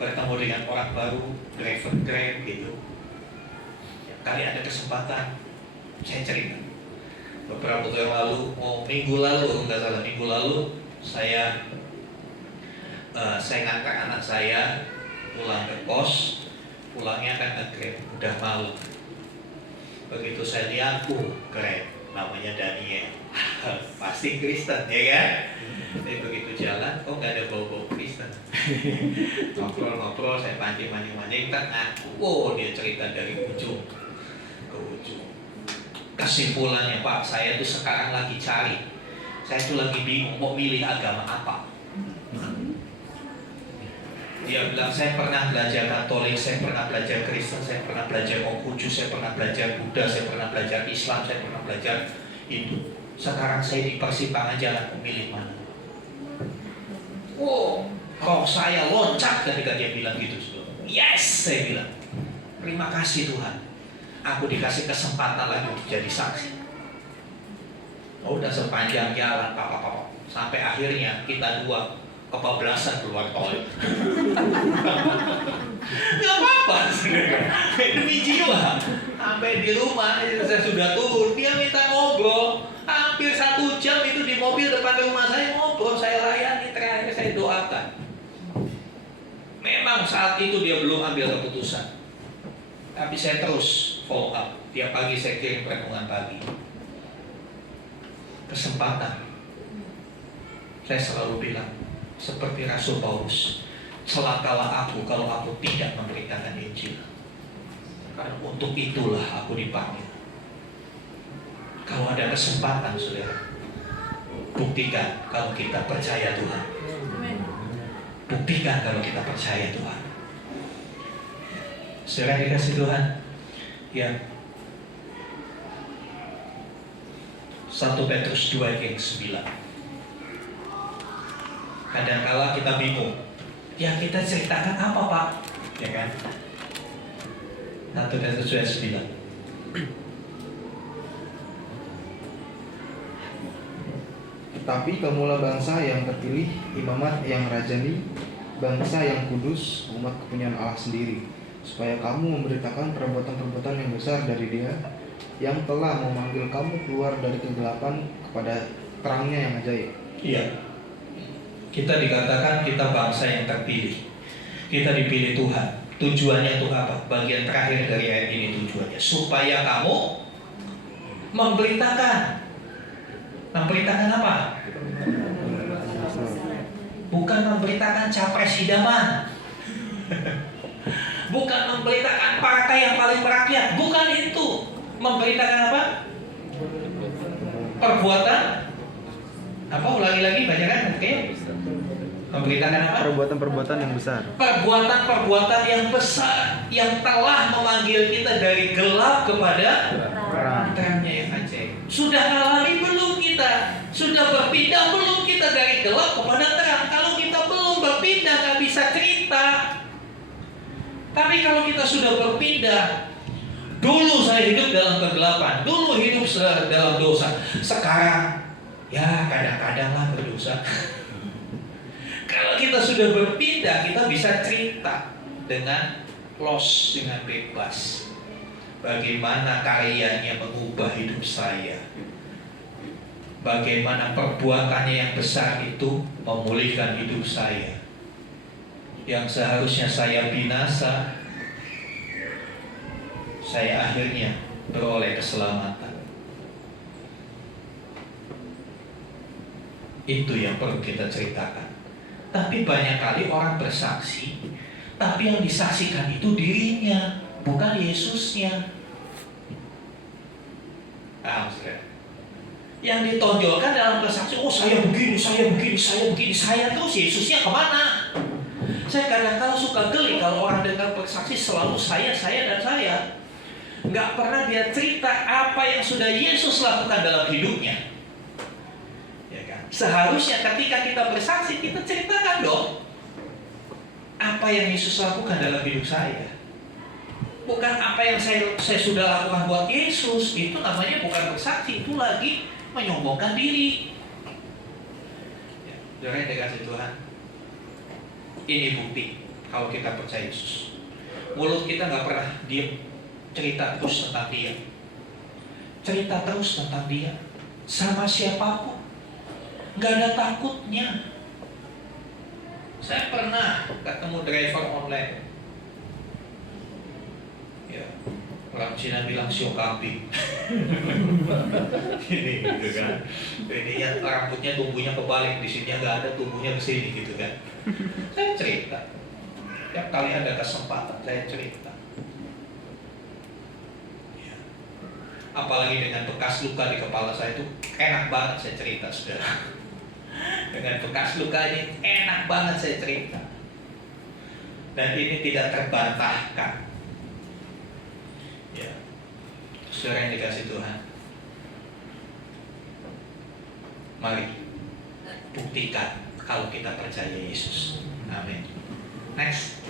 bertemu dengan orang baru, driver Grab gitu. Ya, kali ada kesempatan, saya cerita. Beberapa tahun lalu, minggu lalu saya ngantar anak saya pulang ke kos, pulangnya kan ke Grab, udah malam. Begitu saya lihat, Grab, namanya Daniel, pasti Kristen ya kan? Tapi begitu jalan, kok nggak ada bau-bau Kristen. Ngobrol, saya mancing, kan dia cerita dari ujung ke ujung. Kesimpulannya, Pak, saya tuh sekarang lagi cari, saya tuh lagi bingung mau milih agama apa. Dia bilang, saya pernah belajar Katolik, saya pernah belajar Kristen, saya pernah belajar Konghucu, saya pernah belajar Buddha, saya pernah belajar Islam, saya pernah belajar Hindu. Sekarang saya di persimpangan jalan, memilih mana? Kok saya loncat ketika dia bilang gitu. Yes, saya bilang, terima kasih Tuhan, aku dikasih kesempatan lagi untuk jadi saksi. Udah sepanjang jalan, sampai akhirnya kita dua kebablasan keluar tol. Gak apa-apa, demi jiwa. Sampai di rumah, saya sudah turun, dia minta ngobrol. Hampir 1 jam itu di mobil depan rumah saya ngobrol, saya layani, terakhir saya doakan. Memang saat itu dia belum ambil keputusan, tapi saya terus follow up. Tiap pagi saya kirim renungan pagi. Kesempatan. Saya selalu bilang, seperti Rasul Paulus, celakalah aku kalau aku tidak memberitakan Injil. Karena untuk itulah aku dipanggil. Kalau ada kesempatan, saudara, buktikan kalau kita percaya Tuhan. Buktikan kalau kita percaya Tuhan. Saudara dikasih Tuhan, ya. 1 Petrus 2 ayat 9. Kadang-kala kita bingung, ya kita ceritakan apa Pak? Ya kan? 1 Petrus 2 ayat 9. Tetapi kamulah bangsa yang terpilih, imamat yang rajani, bangsa yang kudus, umat kepunyaan Allah sendiri, supaya kamu memberitakan perbuatan-perbuatan yang besar dari Dia yang telah memanggil kamu keluar dari kegelapan kepada terangnya yang ajaib. Iya. Kita dikatakan kita bangsa yang terpilih. Kita dipilih Tuhan. Tujuannya itu apa? Bagian terakhir dari ayat ini tujuannya, supaya kamu memberitakan. Memberitakan apa? Bukan memberitakan capres idaman. Bukan memberitakan partai yang paling merakyat. Bukan itu. Memberitakan apa? Perbuatan. Apa? Ulangi lagi, bacakan. Oke. Memberitakan apa? Perbuatan-perbuatan yang besar. Perbuatan-perbuatan yang besar yang telah memanggil kita dari gelap kepada terangnya yang ajaib. Sudah alami belum kita? Sudah berpindah belum kita dari gelap kepada terang? Kalau kita belum berpindah, nggak bisa cerita. Tapi kalau kita sudah berpindah, dulu saya hidup dalam kegelapan, dulu hidup dalam dosa, sekarang ya kadang-kadang lah berdosa. Kalau kita sudah berpindah, kita bisa cerita dengan los, dengan bebas. Bagaimana karyanya mengubah hidup saya. Bagaimana perbuatannya yang besar itu memulihkan hidup saya. Yang seharusnya saya binasa, saya akhirnya beroleh keselamatan. Itu yang perlu kita ceritakan. Tapi banyak kali orang bersaksi, tapi yang disaksikan itu dirinya, bukan Yesusnya. Yang ditonjolkan dalam kesaksian, oh saya begini, saya begini, saya begini, saya terus, Yesusnya kemana? Saya kadang-kadang suka geli kalau orang dengar bersaksi selalu saya, dan saya. Nggak pernah dia cerita apa yang sudah Yesus lakukan dalam hidupnya. Ya kan? Seharusnya ketika kita bersaksi, kita ceritakan dong apa yang Yesus lakukan dalam hidup saya. Bukan apa yang saya sudah lakukan buat Yesus. Itu namanya bukan bersaksi, itu lagi menyombongkan diri. Ya, dikasih Tuhan. Ini bukti kalau kita percaya Yesus. Mulut kita nggak pernah diam, cerita terus tentang Dia. Cerita terus tentang Dia sama siapapun, nggak ada takutnya. Saya pernah ketemu driver online. Ya, orang Cina bilang siokapi. Ini gitu kan. Ini ya, rambutnya tumbuhnya kebalik, di sini nggak ada, tumbuhnya ke sini gitu kan. Saya cerita. Tiap kali ada kesempatan saya cerita. Ya. Apalagi dengan bekas luka di kepala saya itu enak banget saya cerita, saudara. Dengan bekas luka ini enak banget saya cerita. Dan ini tidak terbantahkan. Ya, saudara yang dikasih Tuhan, mari buktikan kalau kita percaya Yesus. Amin. Next.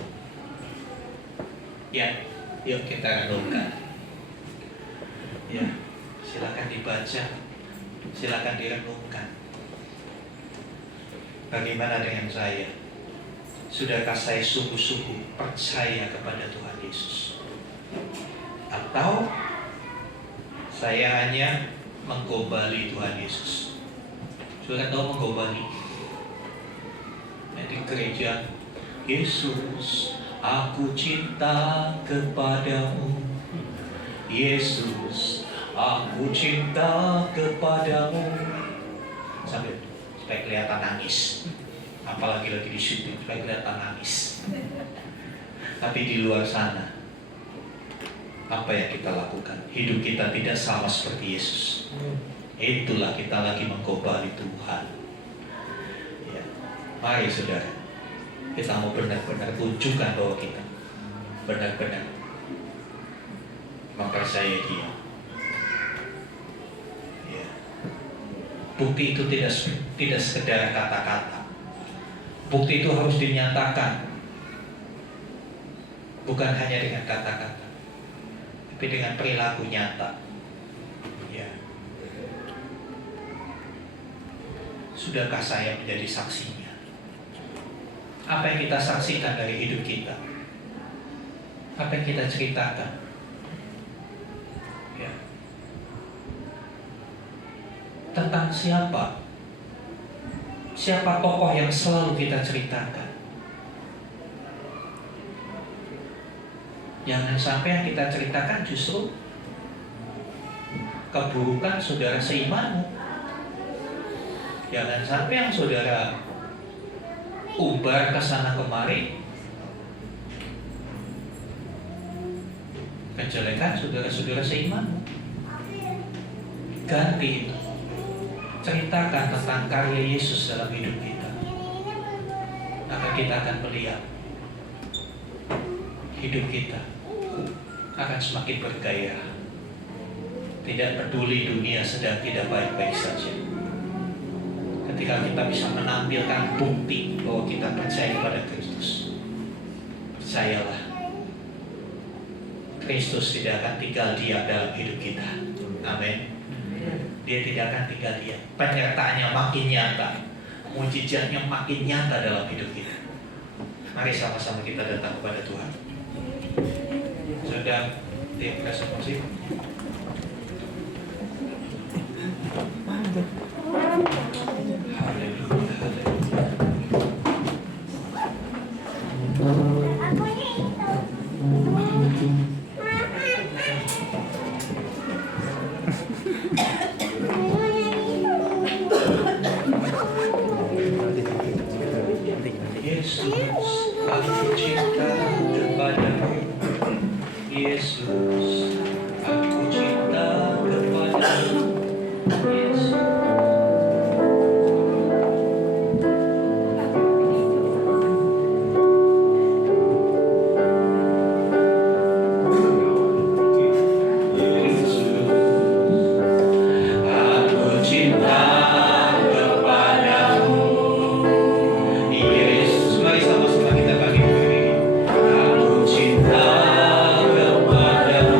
Ya, yuk kita renungkan. Ya, silakan dibaca, silakan direnungkan. Bagaimana dengan saya? Sudahkah saya sungguh-sungguh percaya kepada Tuhan Yesus? Atau saya hanya menggombali Tuhan Yesus? Sudah tahu menggombali? Di gereja, Yesus, aku cinta kepadamu. Yesus, aku cinta kepadamu. Sampai supaya kelihatan nangis. Apalagi lagi di syuting, supaya kelihatan nangis. Tapi di luar sana, apa yang kita lakukan? Hidup kita tidak sama seperti Yesus. Itulah kita lagi menggombali Tuhan. Ya. Mari saudara, kita mau benar-benar tunjukkan bahwa kita benar-benar mempercayai Dia. Ya. Bukti itu tidak sekedar kata-kata. Bukti itu harus dinyatakan, bukan hanya dengan kata-kata, tapi dengan perilaku nyata. Ya. Sudahkah saya menjadi saksinya? Apa yang kita saksikan dari hidup kita? Apa yang kita ceritakan? Ya. Tentang siapa? Siapa tokoh yang selalu kita ceritakan? Jangan sampai yang kita ceritakan justru keburukan saudara seimanmu. Jangan sampai yang saudara umbar ke sana kemari kejelekan saudara-saudara seimanmu. Ganti itu. Ceritakan tentang karya Yesus dalam hidup kita. Maka kita akan melihat hidup kita akan semakin bergairah. Tidak peduli dunia sedang tidak baik-baik saja. Ketika kita bisa menampilkan bukti bahwa kita percaya kepada Kristus, percayalah, Kristus tidak akan tinggal diam dalam hidup kita. Amin. Dia tidak akan tinggal diam. Penyertaannya makin nyata, mujizatnya makin nyata dalam hidup kita. Mari sama-sama kita datang kepada Tuhan. Sudah tim resolusi. Yesus, aku cinta kepadamu. Yesus, aku cinta kepadamu. Yesus. Aku cinta kepadamu, Yesus. Mari sama-sama kita bagi diri. Aku cinta kepadamu.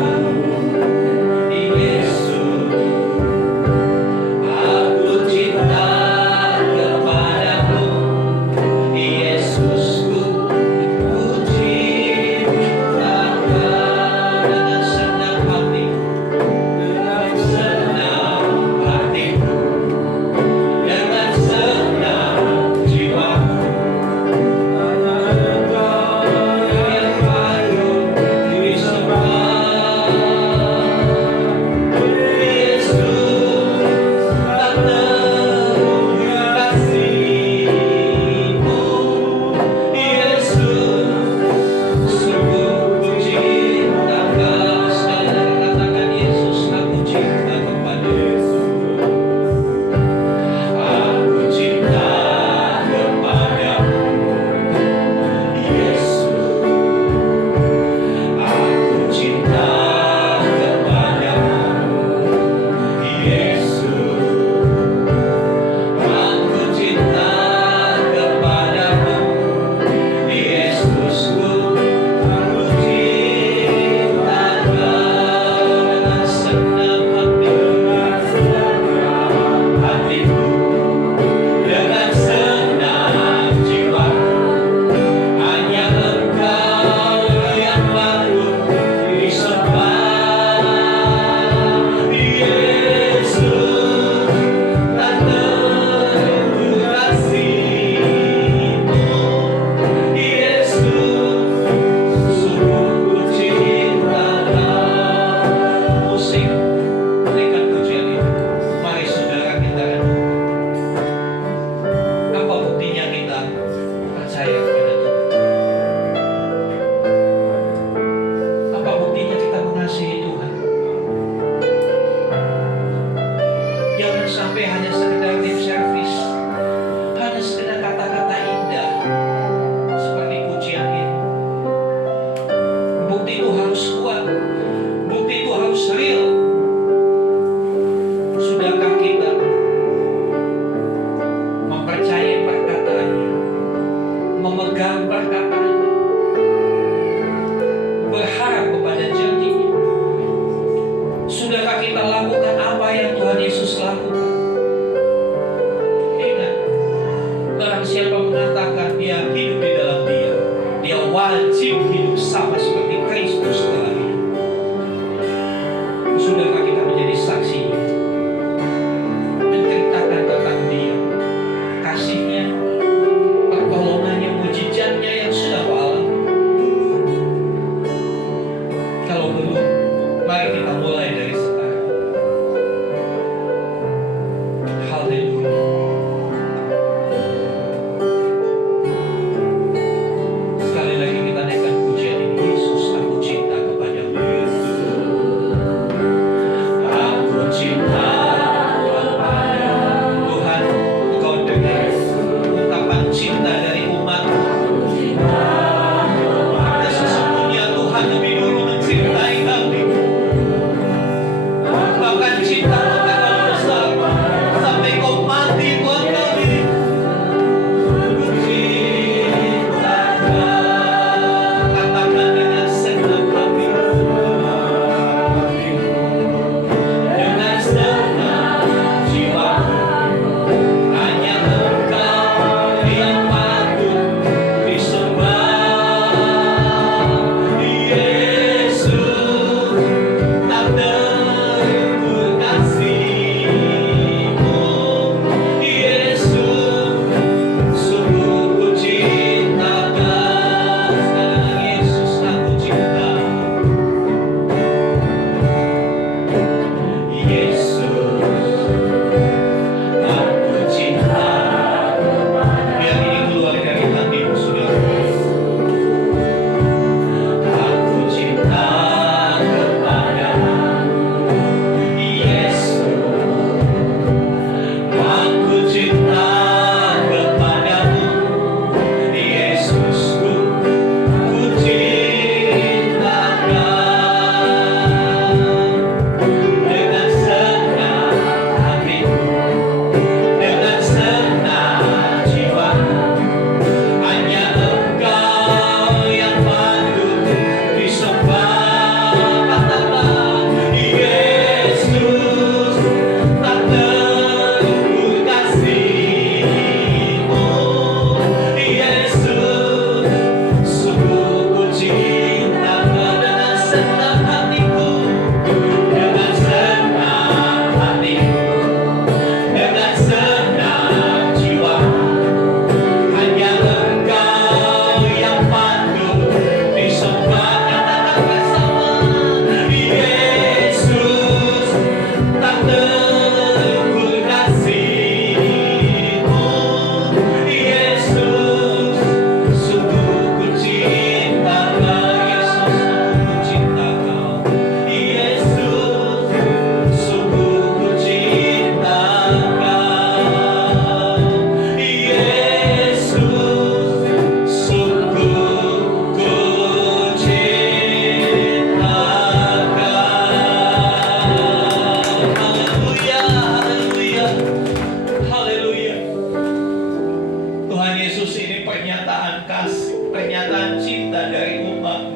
Yesus, ini pernyataan kasih, pernyataan cinta dari umat.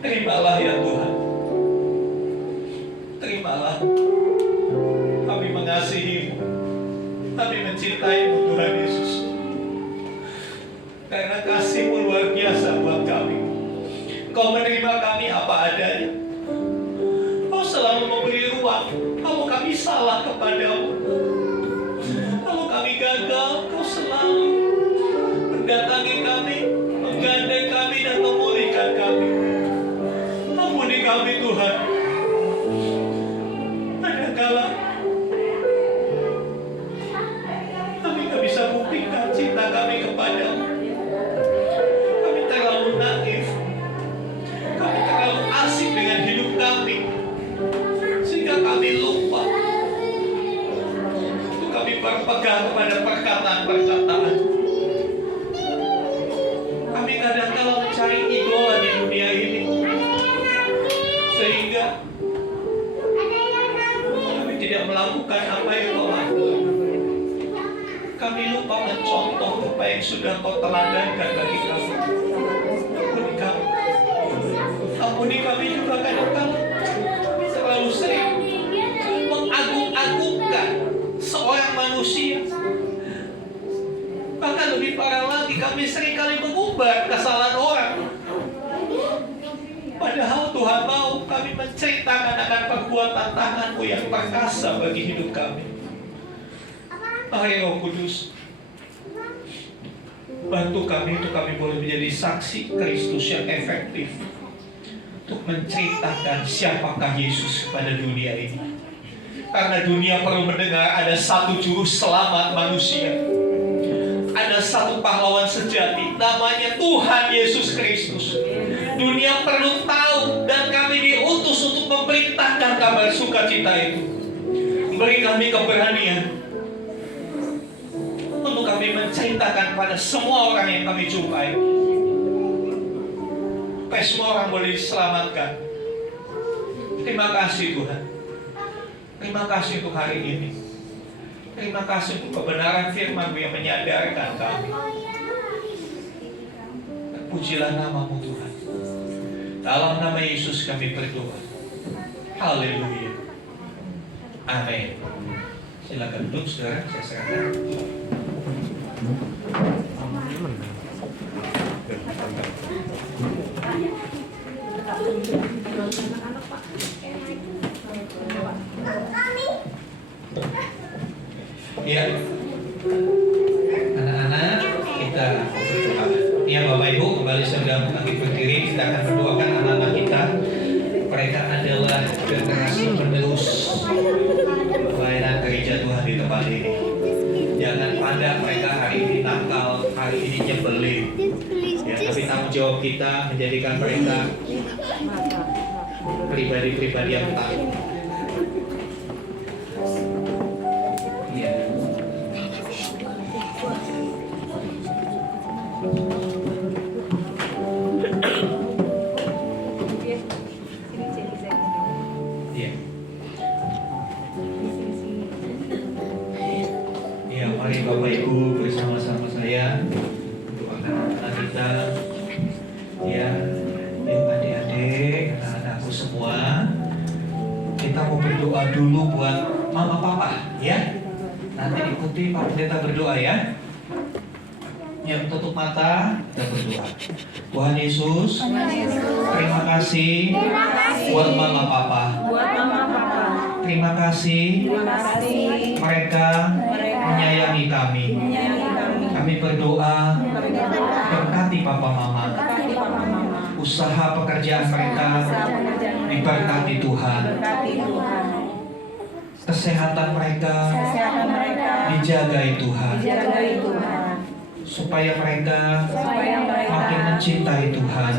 Terimalah ya Tuhan. Terimalah. Kami mengasihi-Mu. Kami mencintai-Mu Tuhan Yesus. Karena kasih-Mu luar biasa buat kami. Kau menerima kami apa adanya. Kau selalu memberi ruang. Kalau kami salah kepadamu, kalau kami gagal, Kau selalu mendatangi kami, menggandeng kami dan memulihkan kami. Ampuni kami Tuhan. Kadangkala kami tak bisa buktikan cinta kami kepadamu. Kami terlalu naif. Kami terlalu asik dengan hidup kami, sehingga kami lupa untuk kami berpegang pada perkataan-perkataan. Kami kadang-kala mencari idola di dunia ini, sehingga kami tidak melakukan apa yang Kau lakukan. Kami lupa mencontoh apa yang sudah Kau teladankan bagi kami. Ampuni kami. Ampuni kami juga kadang-kala terlalu sering mengagung-agungkan seorang manusia. Bahkan lebih parah lagi, kami seringkali mengumbar kesalahan orang. Padahal Tuhan mau kami menceritakan akan perbuatan tangan-Mu yang perkasa bagi hidup kami. Mari Roh Kudus, bantu kami untuk kami boleh menjadi saksi Kristus yang efektif untuk menceritakan siapakah Yesus pada dunia ini. Karena dunia perlu mendengar ada satu juru selamat manusia, ada satu pahlawan sejati, namanya Tuhan Yesus Kristus. Dunia perlu tahu, dan kami diutus untuk memberitakan kabar sukacita itu. Beri kami keberanian untuk kami menceritakan pada semua orang yang kami jumpai, supaya semua orang boleh diselamatkan. Terima kasih Tuhan. Terima kasih untuk hari ini. Terima kasih untuk kebenaran firman-Mu yang menyadarkan kami. Pujilah nama-Mu Tuhan. Dalam nama Yesus kami berdoa. Haleluya. Amin. Silakan duduk saudara, saya serahkan. Ya, anak-anak, kita berdoa. Ya Bapak Ibu, kembali sudah kami berdiri. Kita akan berdoakan anak-anak kita. Mereka adalah generasi penerus pelayanan gereja Tuhan di tempat ini. Jangan pandang mereka hari ini nakal, hari ini nyebelin. Ya, tapi tanggung jawab kita menjadikan mereka pribadi-pribadi yang taat. Ya. Ya. Ya, mari Bapak Ibu bersama-sama saya doakan anak kita. Ya, yuk adik-adik, anak-anakku semua. Kita mau berdoa dulu buat mama papa, ya. Nanti ikuti Pak Pendeta berdoa ya. Ya, tutup mata, kita berdoa. Tuhan Yesus, terima kasih buat mama papa. Terima kasih mereka menyayangi kami. Kami berdoa, berkati papa mama. Usaha pekerjaan mereka diberkati Tuhan. Kesehatan mereka dijagai Tuhan. Supaya mereka makin mencintai Tuhan.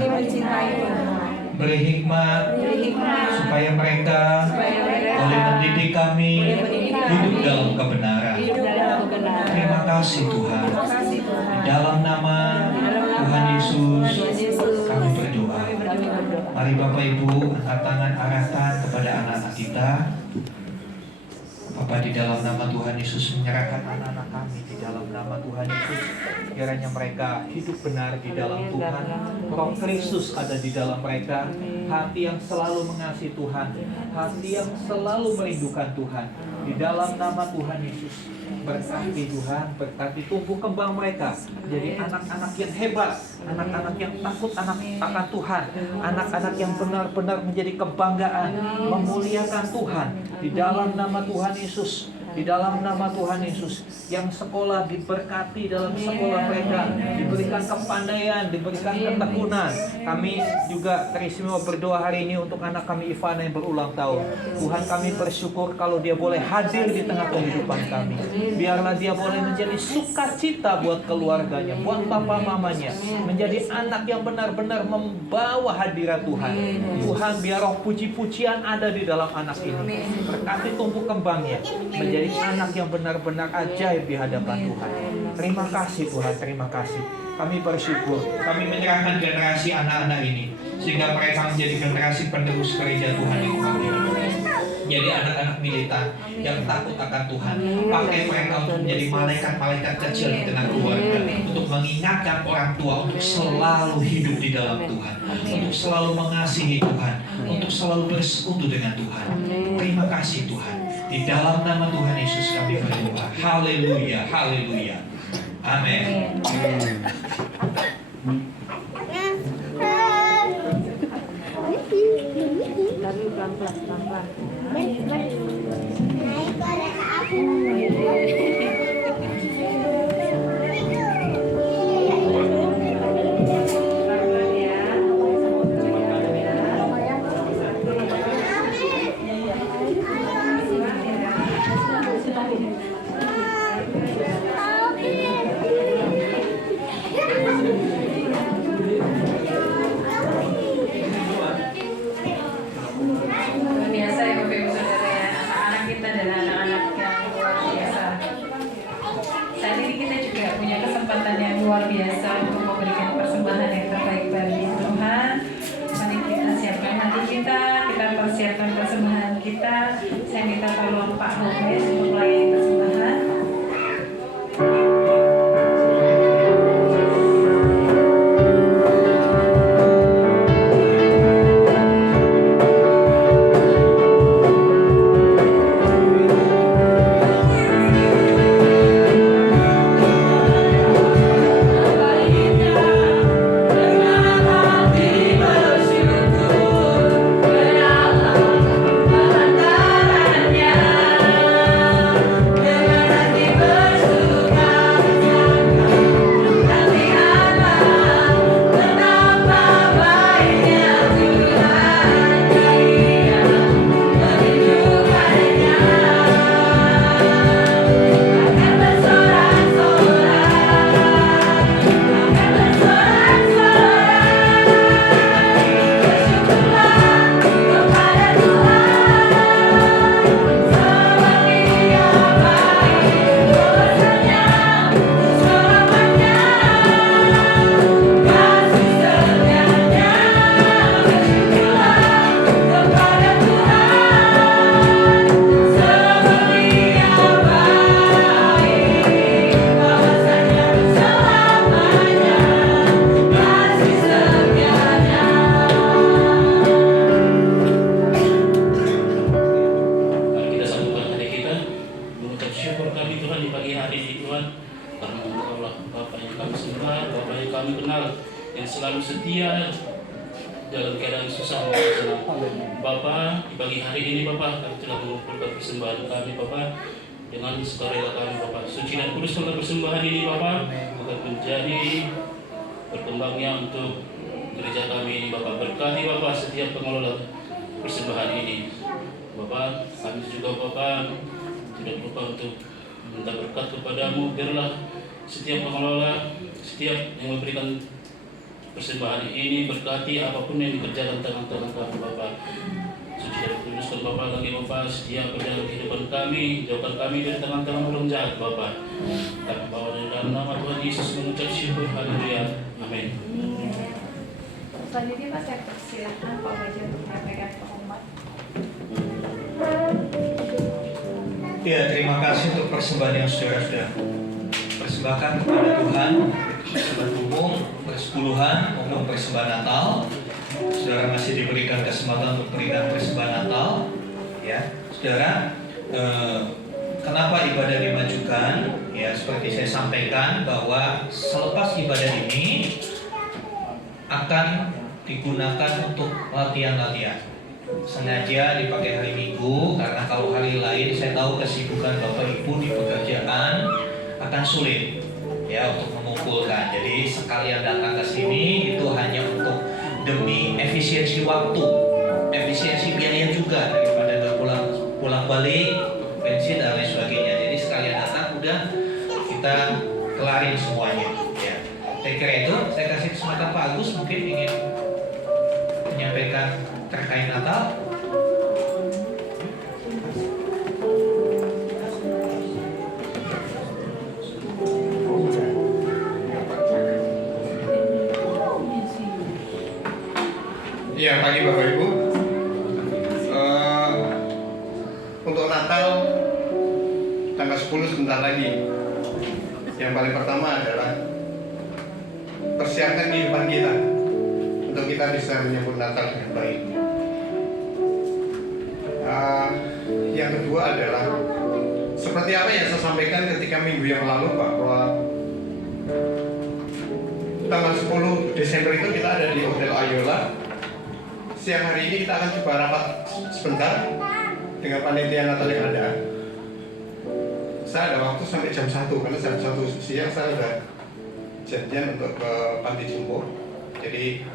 Beri hikmat supaya mereka boleh mendidik kami hidup dalam kebenaran. Terima kasih Tuhan. Di dalam nama Tuhan Yesus kami berdoa. Mari Bapak Ibu angkat tangan, arahkan kepada anak-anak kita. Bapak, di dalam nama Tuhan Yesus menyerahkan anak-anak kami. Di dalam nama Tuhan Yesus kiranya mereka hidup benar di dalam Tuhan. Roh Kristus ada di dalam mereka, hati yang selalu mengasihi Tuhan, hati yang selalu merindukan Tuhan. Di dalam nama Tuhan Yesus, berkati Tuhan, berkati tumbuh kembang mereka jadi anak-anak yang hebat, anak-anak yang takut akan Tuhan, anak-anak yang benar-benar menjadi kebanggaan, memuliakan Tuhan. Di dalam nama Tuhan Yesus, di dalam nama Tuhan Yesus, yang sekolah diberkati dalam sekolah mereka, diberikan kepandaian, diberikan ketekunan. Kami juga teristimewa berdoa hari ini untuk anak kami Ivana yang berulang tahun. Tuhan, kami bersyukur kalau dia boleh hadir di tengah kehidupan kami. Biarlah dia boleh menjadi sukacita buat keluarganya, buat papa mamanya, menjadi anak yang benar-benar membawa hadirat Tuhan. Tuhan, biar roh puji-pujian ada di dalam anak ini. Berkati tumbuh kembangnya menjadi anak yang benar-benar ajaib di hadapan Tuhan. Terima kasih Tuhan, terima kasih. Kami bersyukur, kami menyerahkan generasi anak-anak ini sehingga mereka menjadi generasi penerus gereja Tuhan yang kami. Jadi anak-anak militan yang takut akan Tuhan, pakai mereka untuk menjadi malaikat-malaikat kecil di tengah keluarga, untuk mengingatkan orang tua untuk selalu hidup di dalam Tuhan, untuk selalu mengasihi Tuhan, untuk selalu bersekutu dengan Tuhan. Terima kasih Tuhan. Di dalam nama Tuhan Yesus kami berdoa. Haleluya, haleluya. Amin. Biasa ya Bapak Ibu Saudara ya, anak-anak kita adalah anak-anak yang luar biasa. Saat ini kita juga punya kesempatan yang luar biasa untuk memberikan persembahan yang terbaik bagi Tuhan. Mari kita siapkan hati kita persiapkan persembahan kita. Saya minta tolong Pak Gomez untuk melayani persembahan. selalu setia dalam keadaan susah maupun senang. Bapa, di pagi hari ini Bapa, kami telah mengumpulkan persembahan kami Bapa dengan sukarela kami Bapa. Suci dan kuduskanlah persembahan ini Bapa agar menjadi berkembangnya untuk gereja kami ini Bapa. Berkati Bapa setiap pengelola persembahan ini Bapa. Kami juga Bapa tidak lupa untuk minta berkat kepadamu. Biarlah setiap pengelola, setiap yang memberikan persembahan ini berkati apapun yang dikerjakan tangan-tangan kami Bapa. Suci dan kuduskan Bapa lagi Bapa setiap dalam kehidupan kami, jauhkan kami dari tangan-tangan orang jahat Bapa. Kami bawa dalam nama Tuhan Yesus mengucap syukur. Haleluya. Amin. Selanjutnya Pak, saya persilahkan Pak Wajah untuk menyampaikan pengumuman. Ya, terima kasih untuk persembahan yang saudara sudah persembahkan kepada Tuhan. persembahan umum, persepuluhan maupun persembahan Natal. Saudara masih diberikan kesempatan untuk berikan persembahan Natal, ya, saudara. Kenapa ibadah dimajukan? Ya, seperti saya sampaikan bahwa selepas ibadah ini akan digunakan untuk latihan-latihan. Sengaja dipakai hari Minggu karena kalau hari lain saya tahu kesibukan Bapak Ibu di pekerjaan akan sulit ya untuk mengumpulkan. Jadi sekalian datang ke sini itu hanya untuk demi efisiensi waktu, efisiensi biaya juga daripada nggak pulang balik, bensin dan lain sebagainya. Jadi sekalian datang udah kita kelarin semuanya. Ya, saya kira itu. Saya kasih kesempatan Pak Agus mungkin ingin menyampaikan terkait Natal. Iya, pagi Bapak Ibu. Untuk Natal tanggal 10 sebentar lagi. Yang paling pertama adalah persiapkan kehidupan kita untuk kita bisa menyambut Natal dengan baik. Yang kedua adalah seperti apa yang saya sampaikan ketika minggu yang lalu bahwa tanggal 10 Desember itu kita ada di Hotel Ayola. Siang hari ini kita akan coba rapat sebentar dengan panitia Natal yang ada. Saya ada waktu sampai jam 1 karena jam 1 siang saya sudah janjian untuk ke panti jompo. Jadi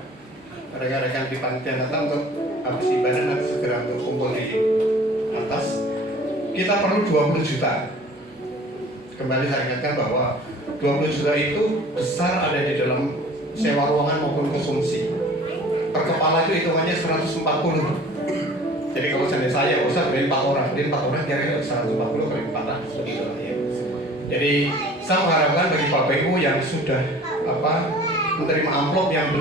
rekan-rekan di panitia Natal untuk habis ibadah nanti segera untuk kumpul di atas. Kita perlu 20 juta. Kembali saya ingatkan bahwa 20 juta itu besar ada di dalam sewa ruangan maupun konsumsi. Per kepala itu hitungannya 140. Jadi kalau saya usah beli 4 orang, kira-kira 140 kali 400 begitu ya. Jadi saya mengharapkan bagi Bapak Ibu yang sudah menerima amplop yang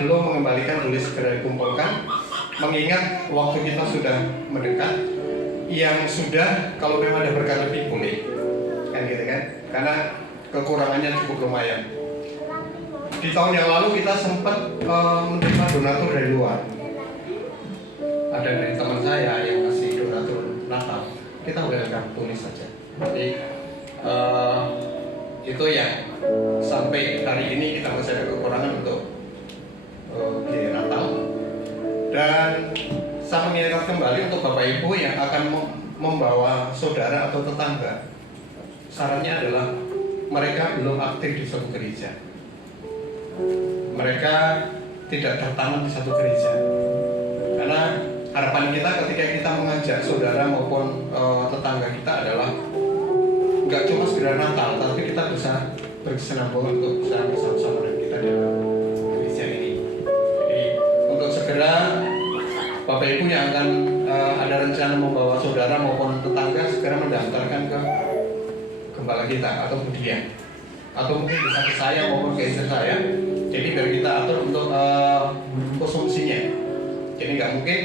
belum mengembalikan boleh segera dikumpulkan. Mengingat waktu kita sudah mendekat, yang sudah kalau memang ada berkat lebih boleh, kan gitu kan? Karena kekurangannya cukup lumayan. Di tahun yang lalu kita sempat menerima donatur dari luar. Ada dari teman saya yang kasih donatur Natal. Kita welcome, tulis saja. Jadi itu ya sampai hari ini kita masih ada kekurangan untuk biaya Natal. Dan saya mengingatkan kembali untuk Bapak Ibu yang akan membawa saudara atau tetangga. Sarannya adalah mereka belum aktif di suatu gereja. Mereka tidak tertanam di satu gereja. Karena harapan kita ketika kita mengajak saudara maupun tetangga kita adalah nggak cuma sekedar Natal, tapi kita bisa berkesinambungan untuk bisa bersama-sama dengan kita dalam gereja ini. Jadi untuk segera Bapak Ibu yang akan ada rencana membawa saudara maupun tetangga segera mendaftarkan ke gembala kita atau budian, atau mungkin bisa ke saya maupun ke istri saya. Jadi biar kita atur untuk konsumsinya. Jadi nggak mungkin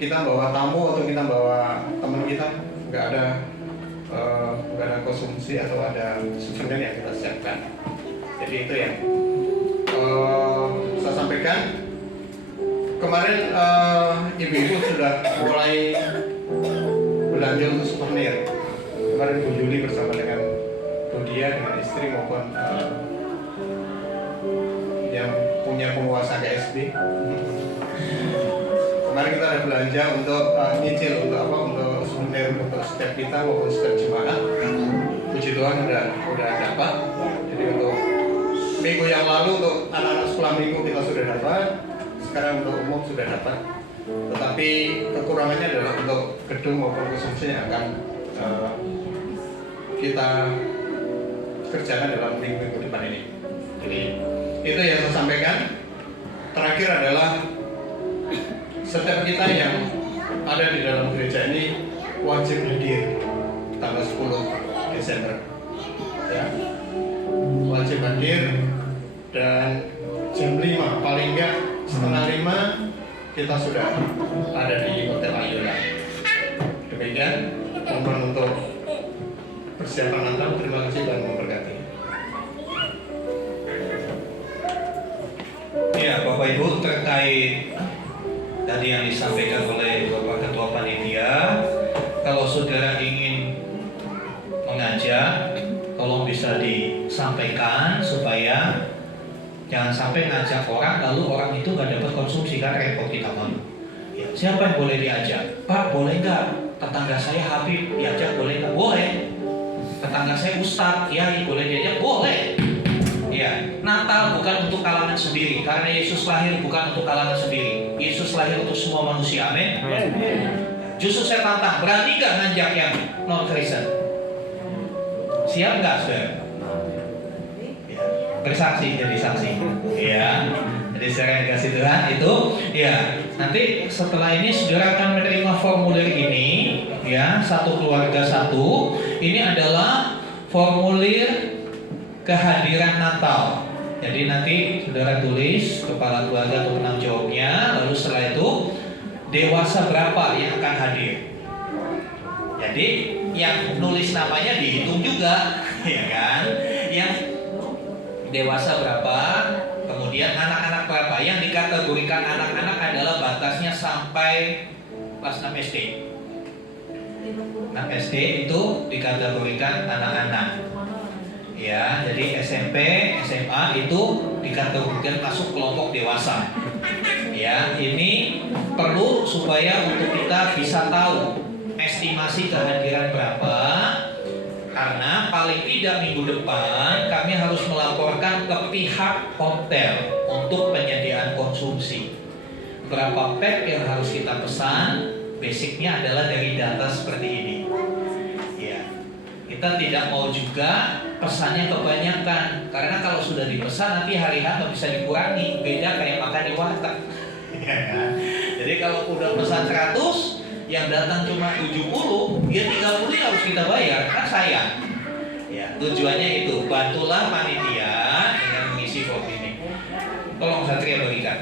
kita bawa tamu atau kita bawa teman kita nggak ada konsumsi atau ada souvenir yang kita siapkan. Jadi itu yang saya sampaikan. Kemarin ibu-ibu sudah mulai belanja untuk souvenir. Kemarin Bu Yuli bersama dengan Bu Dia dengan istri maupun yang punya penguasa KSB. Kemarin kita ada belanja untuk nyicil untuk souvenir untuk setiap kita maupun setiap jemaat. Puji Tuhan udah dapat. Jadi untuk minggu yang lalu untuk anak-anak sekolah minggu kita sudah dapat. Sekarang untuk umum sudah dapat. Tetapi kekurangannya adalah untuk gedung maupun konsumsi yang akan kita kerjakan dalam minggu depan ini. Jadi itu yang saya sampaikan. Terakhir adalah setiap kita yang ada di dalam gereja ini wajib hadir tanggal 10 Desember. Ya. Wajib hadir dan jam 5 paling enggak setengah 5 kita sudah ada di Hotel Ayola. Demikian mohon untuk persiapan Natal. Terima kasih dan memberkati. Bapak Ibu, terkait tadi yang disampaikan oleh Bapak Ketua Panitia, kalau saudara ingin mengajak, tolong bisa disampaikan supaya jangan sampai ngajak orang lalu orang itu nggak dapat konsumsi, kan repot kita malu. Ya, siapa yang boleh diajak? Pak, boleh nggak? Tetangga saya Habib diajak boleh nggak? Boleh. Tetangga saya Ustadz, Kiai boleh diajak? Boleh. Ya, Natal bukan untuk kalangan sendiri, karena Yesus lahir bukan untuk kalangan sendiri. Yesus lahir untuk semua manusia, amin. Justru saya tantang, berani nggak ngajak yang non Kristen? Siap nggak, saudara? Ya, bersaksi jadi saksi. Ya, jadi saya kasih Tuhan itu. Ya, nanti setelah ini saudara akan menerima formulir ini. Ya, satu keluarga satu. Ini adalah formulir kehadiran Natal. Jadi nanti saudara tulis kepala keluarga atau penanggung jawabnya, lalu setelah itu dewasa berapa yang akan hadir. Jadi yang nulis namanya dihitung juga, ya kan? Yang dewasa berapa, kemudian anak-anak berapa. Yang dikategorikan anak-anak adalah batasnya sampai kelas 6 SD. 6 SD itu dikategorikan anak-anak. Ya, jadi SMP, SMA itu dikategorikan masuk kelompok dewasa. Ya, ini perlu supaya untuk kita bisa tahu estimasi kehadiran berapa. Karena paling tidak minggu depan kami harus melaporkan ke pihak hotel untuk penyediaan konsumsi. Berapa pack yang harus kita pesan? Basicnya adalah dari data seperti ini. Kita tidak mau juga pesannya kebanyakan, karena kalau sudah dipesan nanti hari H nggak bisa dikurangi, beda kayak makan di warteg. Ya kan? Jadi kalau udah pesan 100, yang datang cuma 70, ya 30 harus kita bayar, kan sayang. Ya, tujuannya itu, bantulah panitia dengan mengisi form ini. Tolong Satria bagikan.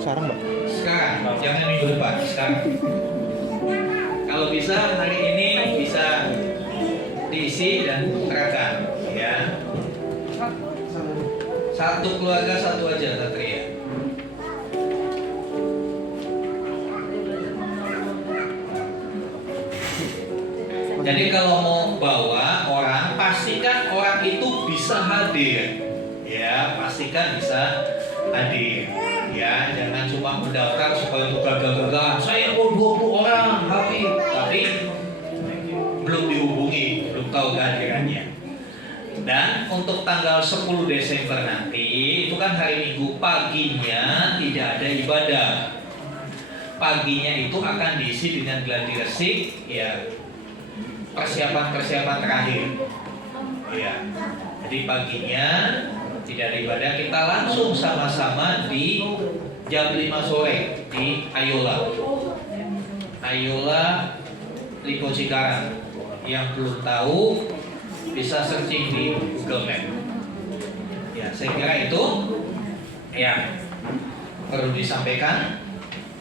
Sekarang Mbak? Sekarang, jangan minggu depan, sekarang. Kalau bisa hari ini bisa diisi dan serahkan, ya. Satu keluarga satu aja, Satria. Jadi kalau mau bawa orang, pastikan orang itu bisa hadir, ya. Pastikan bisa hadir. Ya, jangan cuma mendaftar supaya untuk gagal-gagal. Saya mau 20 orang, tapi belum dihubungi, belum tahu kehadirannya. Dan untuk tanggal 10 Desember nanti, itu kan hari Minggu, paginya tidak ada ibadah. Paginya itu akan diisi dengan gladi resik, ya, persiapan-persiapan terakhir. Ya, jadi paginya tidak ada ibadah, kita langsung sama-sama di jam 5 sore di Ayola Liko Cikarang. Yang belum tahu bisa searching di Google Map. Ya, saya kira itu ya perlu disampaikan.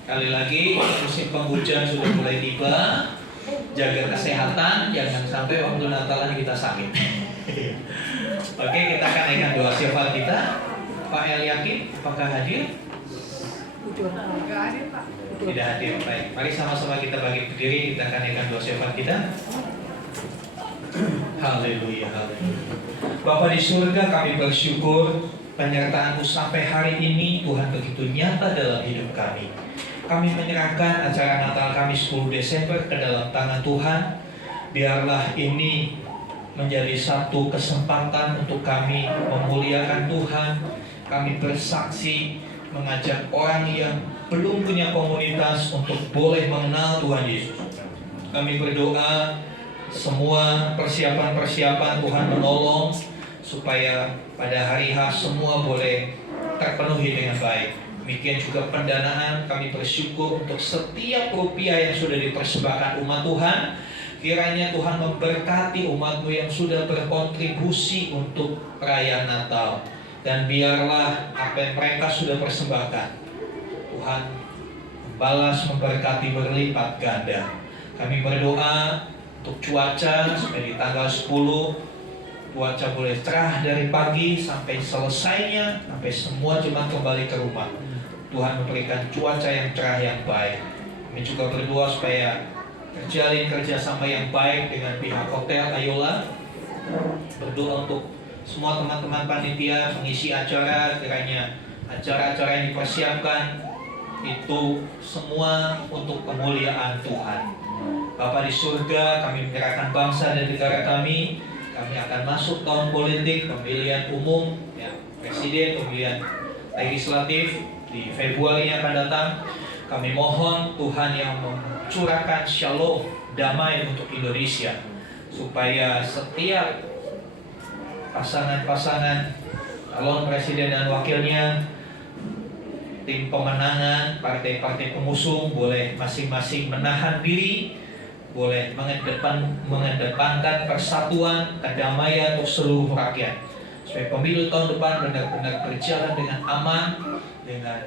Kali lagi, musim penghujan sudah mulai tiba. Jaga kesehatan, jangan sampai waktu Natalan kita sakit. Oke, kita akan naikkan doa syafaat kita. Pak El Yakin, apakah hadir? Tidak hadir. Baik, mari sama-sama kita bagi berdiri. Kita akan naikkan doa syafaat kita. Haleluya, haleluya. Bapa di surga, kami bersyukur penyertaan-Mu sampai hari ini Tuhan begitu nyata dalam hidup kami. Kami menyerahkan acara Natal kami 10 Desember ke dalam tangan Tuhan. Biarlah ini menjadi satu kesempatan untuk kami memuliakan Tuhan. Kami bersaksi mengajak orang yang belum punya komunitas untuk boleh mengenal Tuhan Yesus. Kami berdoa semua persiapan-persiapan Tuhan menolong supaya pada hari H semua boleh terpenuhi dengan baik. Demikian juga pendanaan, kami bersyukur untuk setiap rupiah yang sudah dipersembahkan umat Tuhan. Kiranya Tuhan memberkati umat-Mu yang sudah berkontribusi untuk perayaan Natal. Dan biarlah apa yang mereka sudah persembahkan, Tuhan membalas, memberkati berlipat ganda. Kami berdoa untuk cuaca supaya di tanggal 10 cuaca boleh cerah dari pagi sampai selesainya, sampai semua jemaat kembali ke rumah. Tuhan memberikan cuaca yang cerah yang baik. Kami juga berdoa supaya terjalin kerjasama yang baik dengan pihak Hotel Ayola. Berdoa untuk semua teman-teman panitia mengisi acara, kiranya acara-acara yang dipersiapkan itu semua untuk kemuliaan Tuhan. Bapa di surga, kami menyerahkan bangsa dan negara kami. Kami akan masuk tahun politik, pemilihan umum, ya, presiden, pemilihan legislatif di Februari yang akan datang. Kami mohon Tuhan yang mencurahkan shalom, damai untuk Indonesia, supaya setiap pasangan-pasangan calon presiden dan wakilnya, tim pemenangan, partai-partai pengusung boleh masing-masing menahan diri, boleh mengedepankan persatuan, kedamaian untuk seluruh rakyat, supaya pemilu tahun depan benar-benar berjalan dengan aman, dengan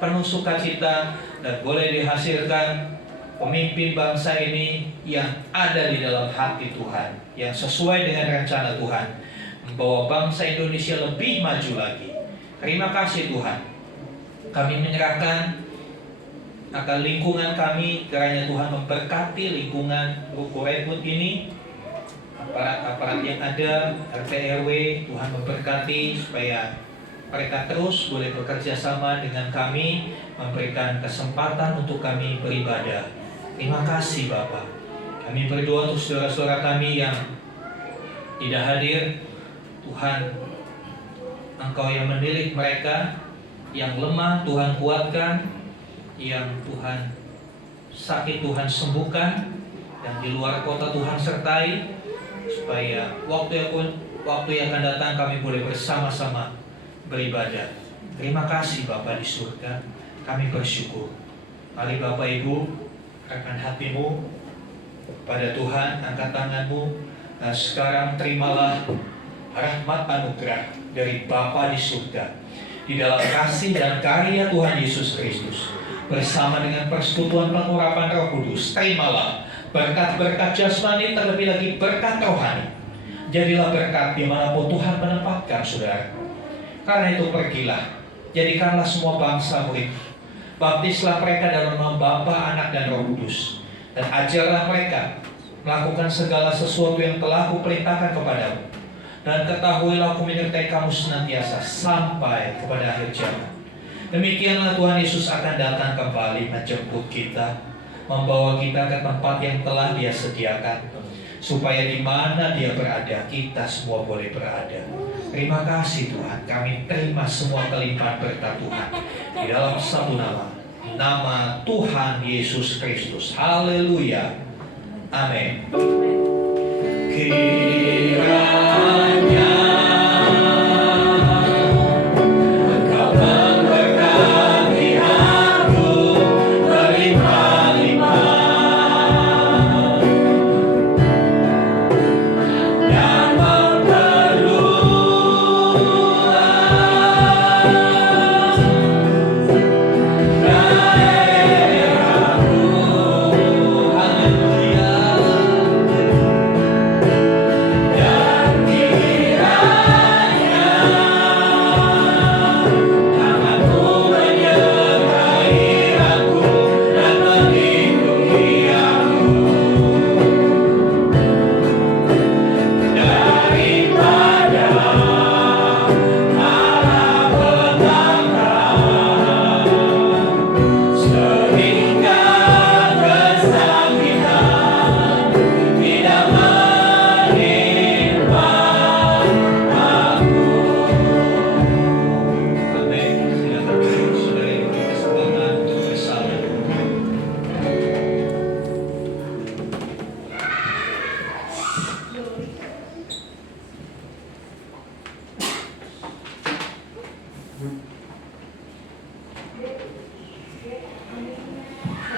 penuh sukacita, dan boleh dihasilkan pemimpin bangsa ini yang ada di dalam hati Tuhan, yang sesuai dengan rencana Tuhan, membawa bangsa Indonesia lebih maju lagi. Terima kasih Tuhan. Kami menyerahkan akan lingkungan kami, kiranya Tuhan memberkati lingkungan Ruko Redwood ini, aparat-aparat yang ada, RT RW, Tuhan memberkati supaya mereka terus boleh bekerja sama dengan kami, memberikan kesempatan untuk kami beribadah. Terima kasih Bapak. Kami berdoa untuk saudara-saudara kami yang tidak hadir. Tuhan, Engkau yang menilik mereka, yang lemah Tuhan kuatkan, yang Tuhan sakit Tuhan sembuhkan, dan di luar kota Tuhan sertai, supaya waktu yang akan datang kami boleh bersama-sama beribadah. Terima kasih Bapa di surga, kami bersyukur. Mari Bapak Ibu, angkat hatimu pada Tuhan, angkat tanganmu, dan sekarang terimalah rahmat anugerah dari Bapa di surga, di dalam kasih dan karya Tuhan Yesus Kristus, bersama dengan persekutuan pengurapan Roh Kudus. Terimalah berkat-berkat jasmani, terlebih lagi berkat rohani. Jadilah berkat dimanapun Tuhan menempatkan saudara. Karena itu pergilah, jadikanlah semua bangsa murid. Baptislah mereka dalam nama Bapa, Anak, dan Roh Kudus, dan ajarlah mereka melakukan segala sesuatu yang telah Kuperintahkan kepadamu. Dan ketahuilah Aku menyertai kamu senantiasa sampai kepada akhir zaman. Demikianlah Tuhan Yesus akan datang kembali menjemput kita, membawa kita ke tempat yang telah Dia sediakan, supaya di mana Dia berada, kita semua boleh berada. Terima kasih Tuhan, kami terima semua kelimpahan berkat Tuhan di dalam satu nama, nama Tuhan Yesus Kristus. Haleluya. Amin. Kiranya Engkau memberkati aku berlimpah-limpah dan memperluas daerahku. Haleluya. Dan kiranya tanganmu menyertai aku dan melindungi aku daripada malapetaka, sehingga kesakitan tidak menimpa aku. Amin. Silakan duduk, saudara yang beri kesempatan untuk bersama.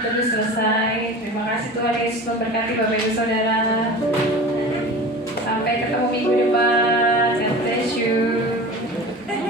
Sudah selesai. Terima kasih Tuhan Yesus memberkati Bapak Ibu Saudara.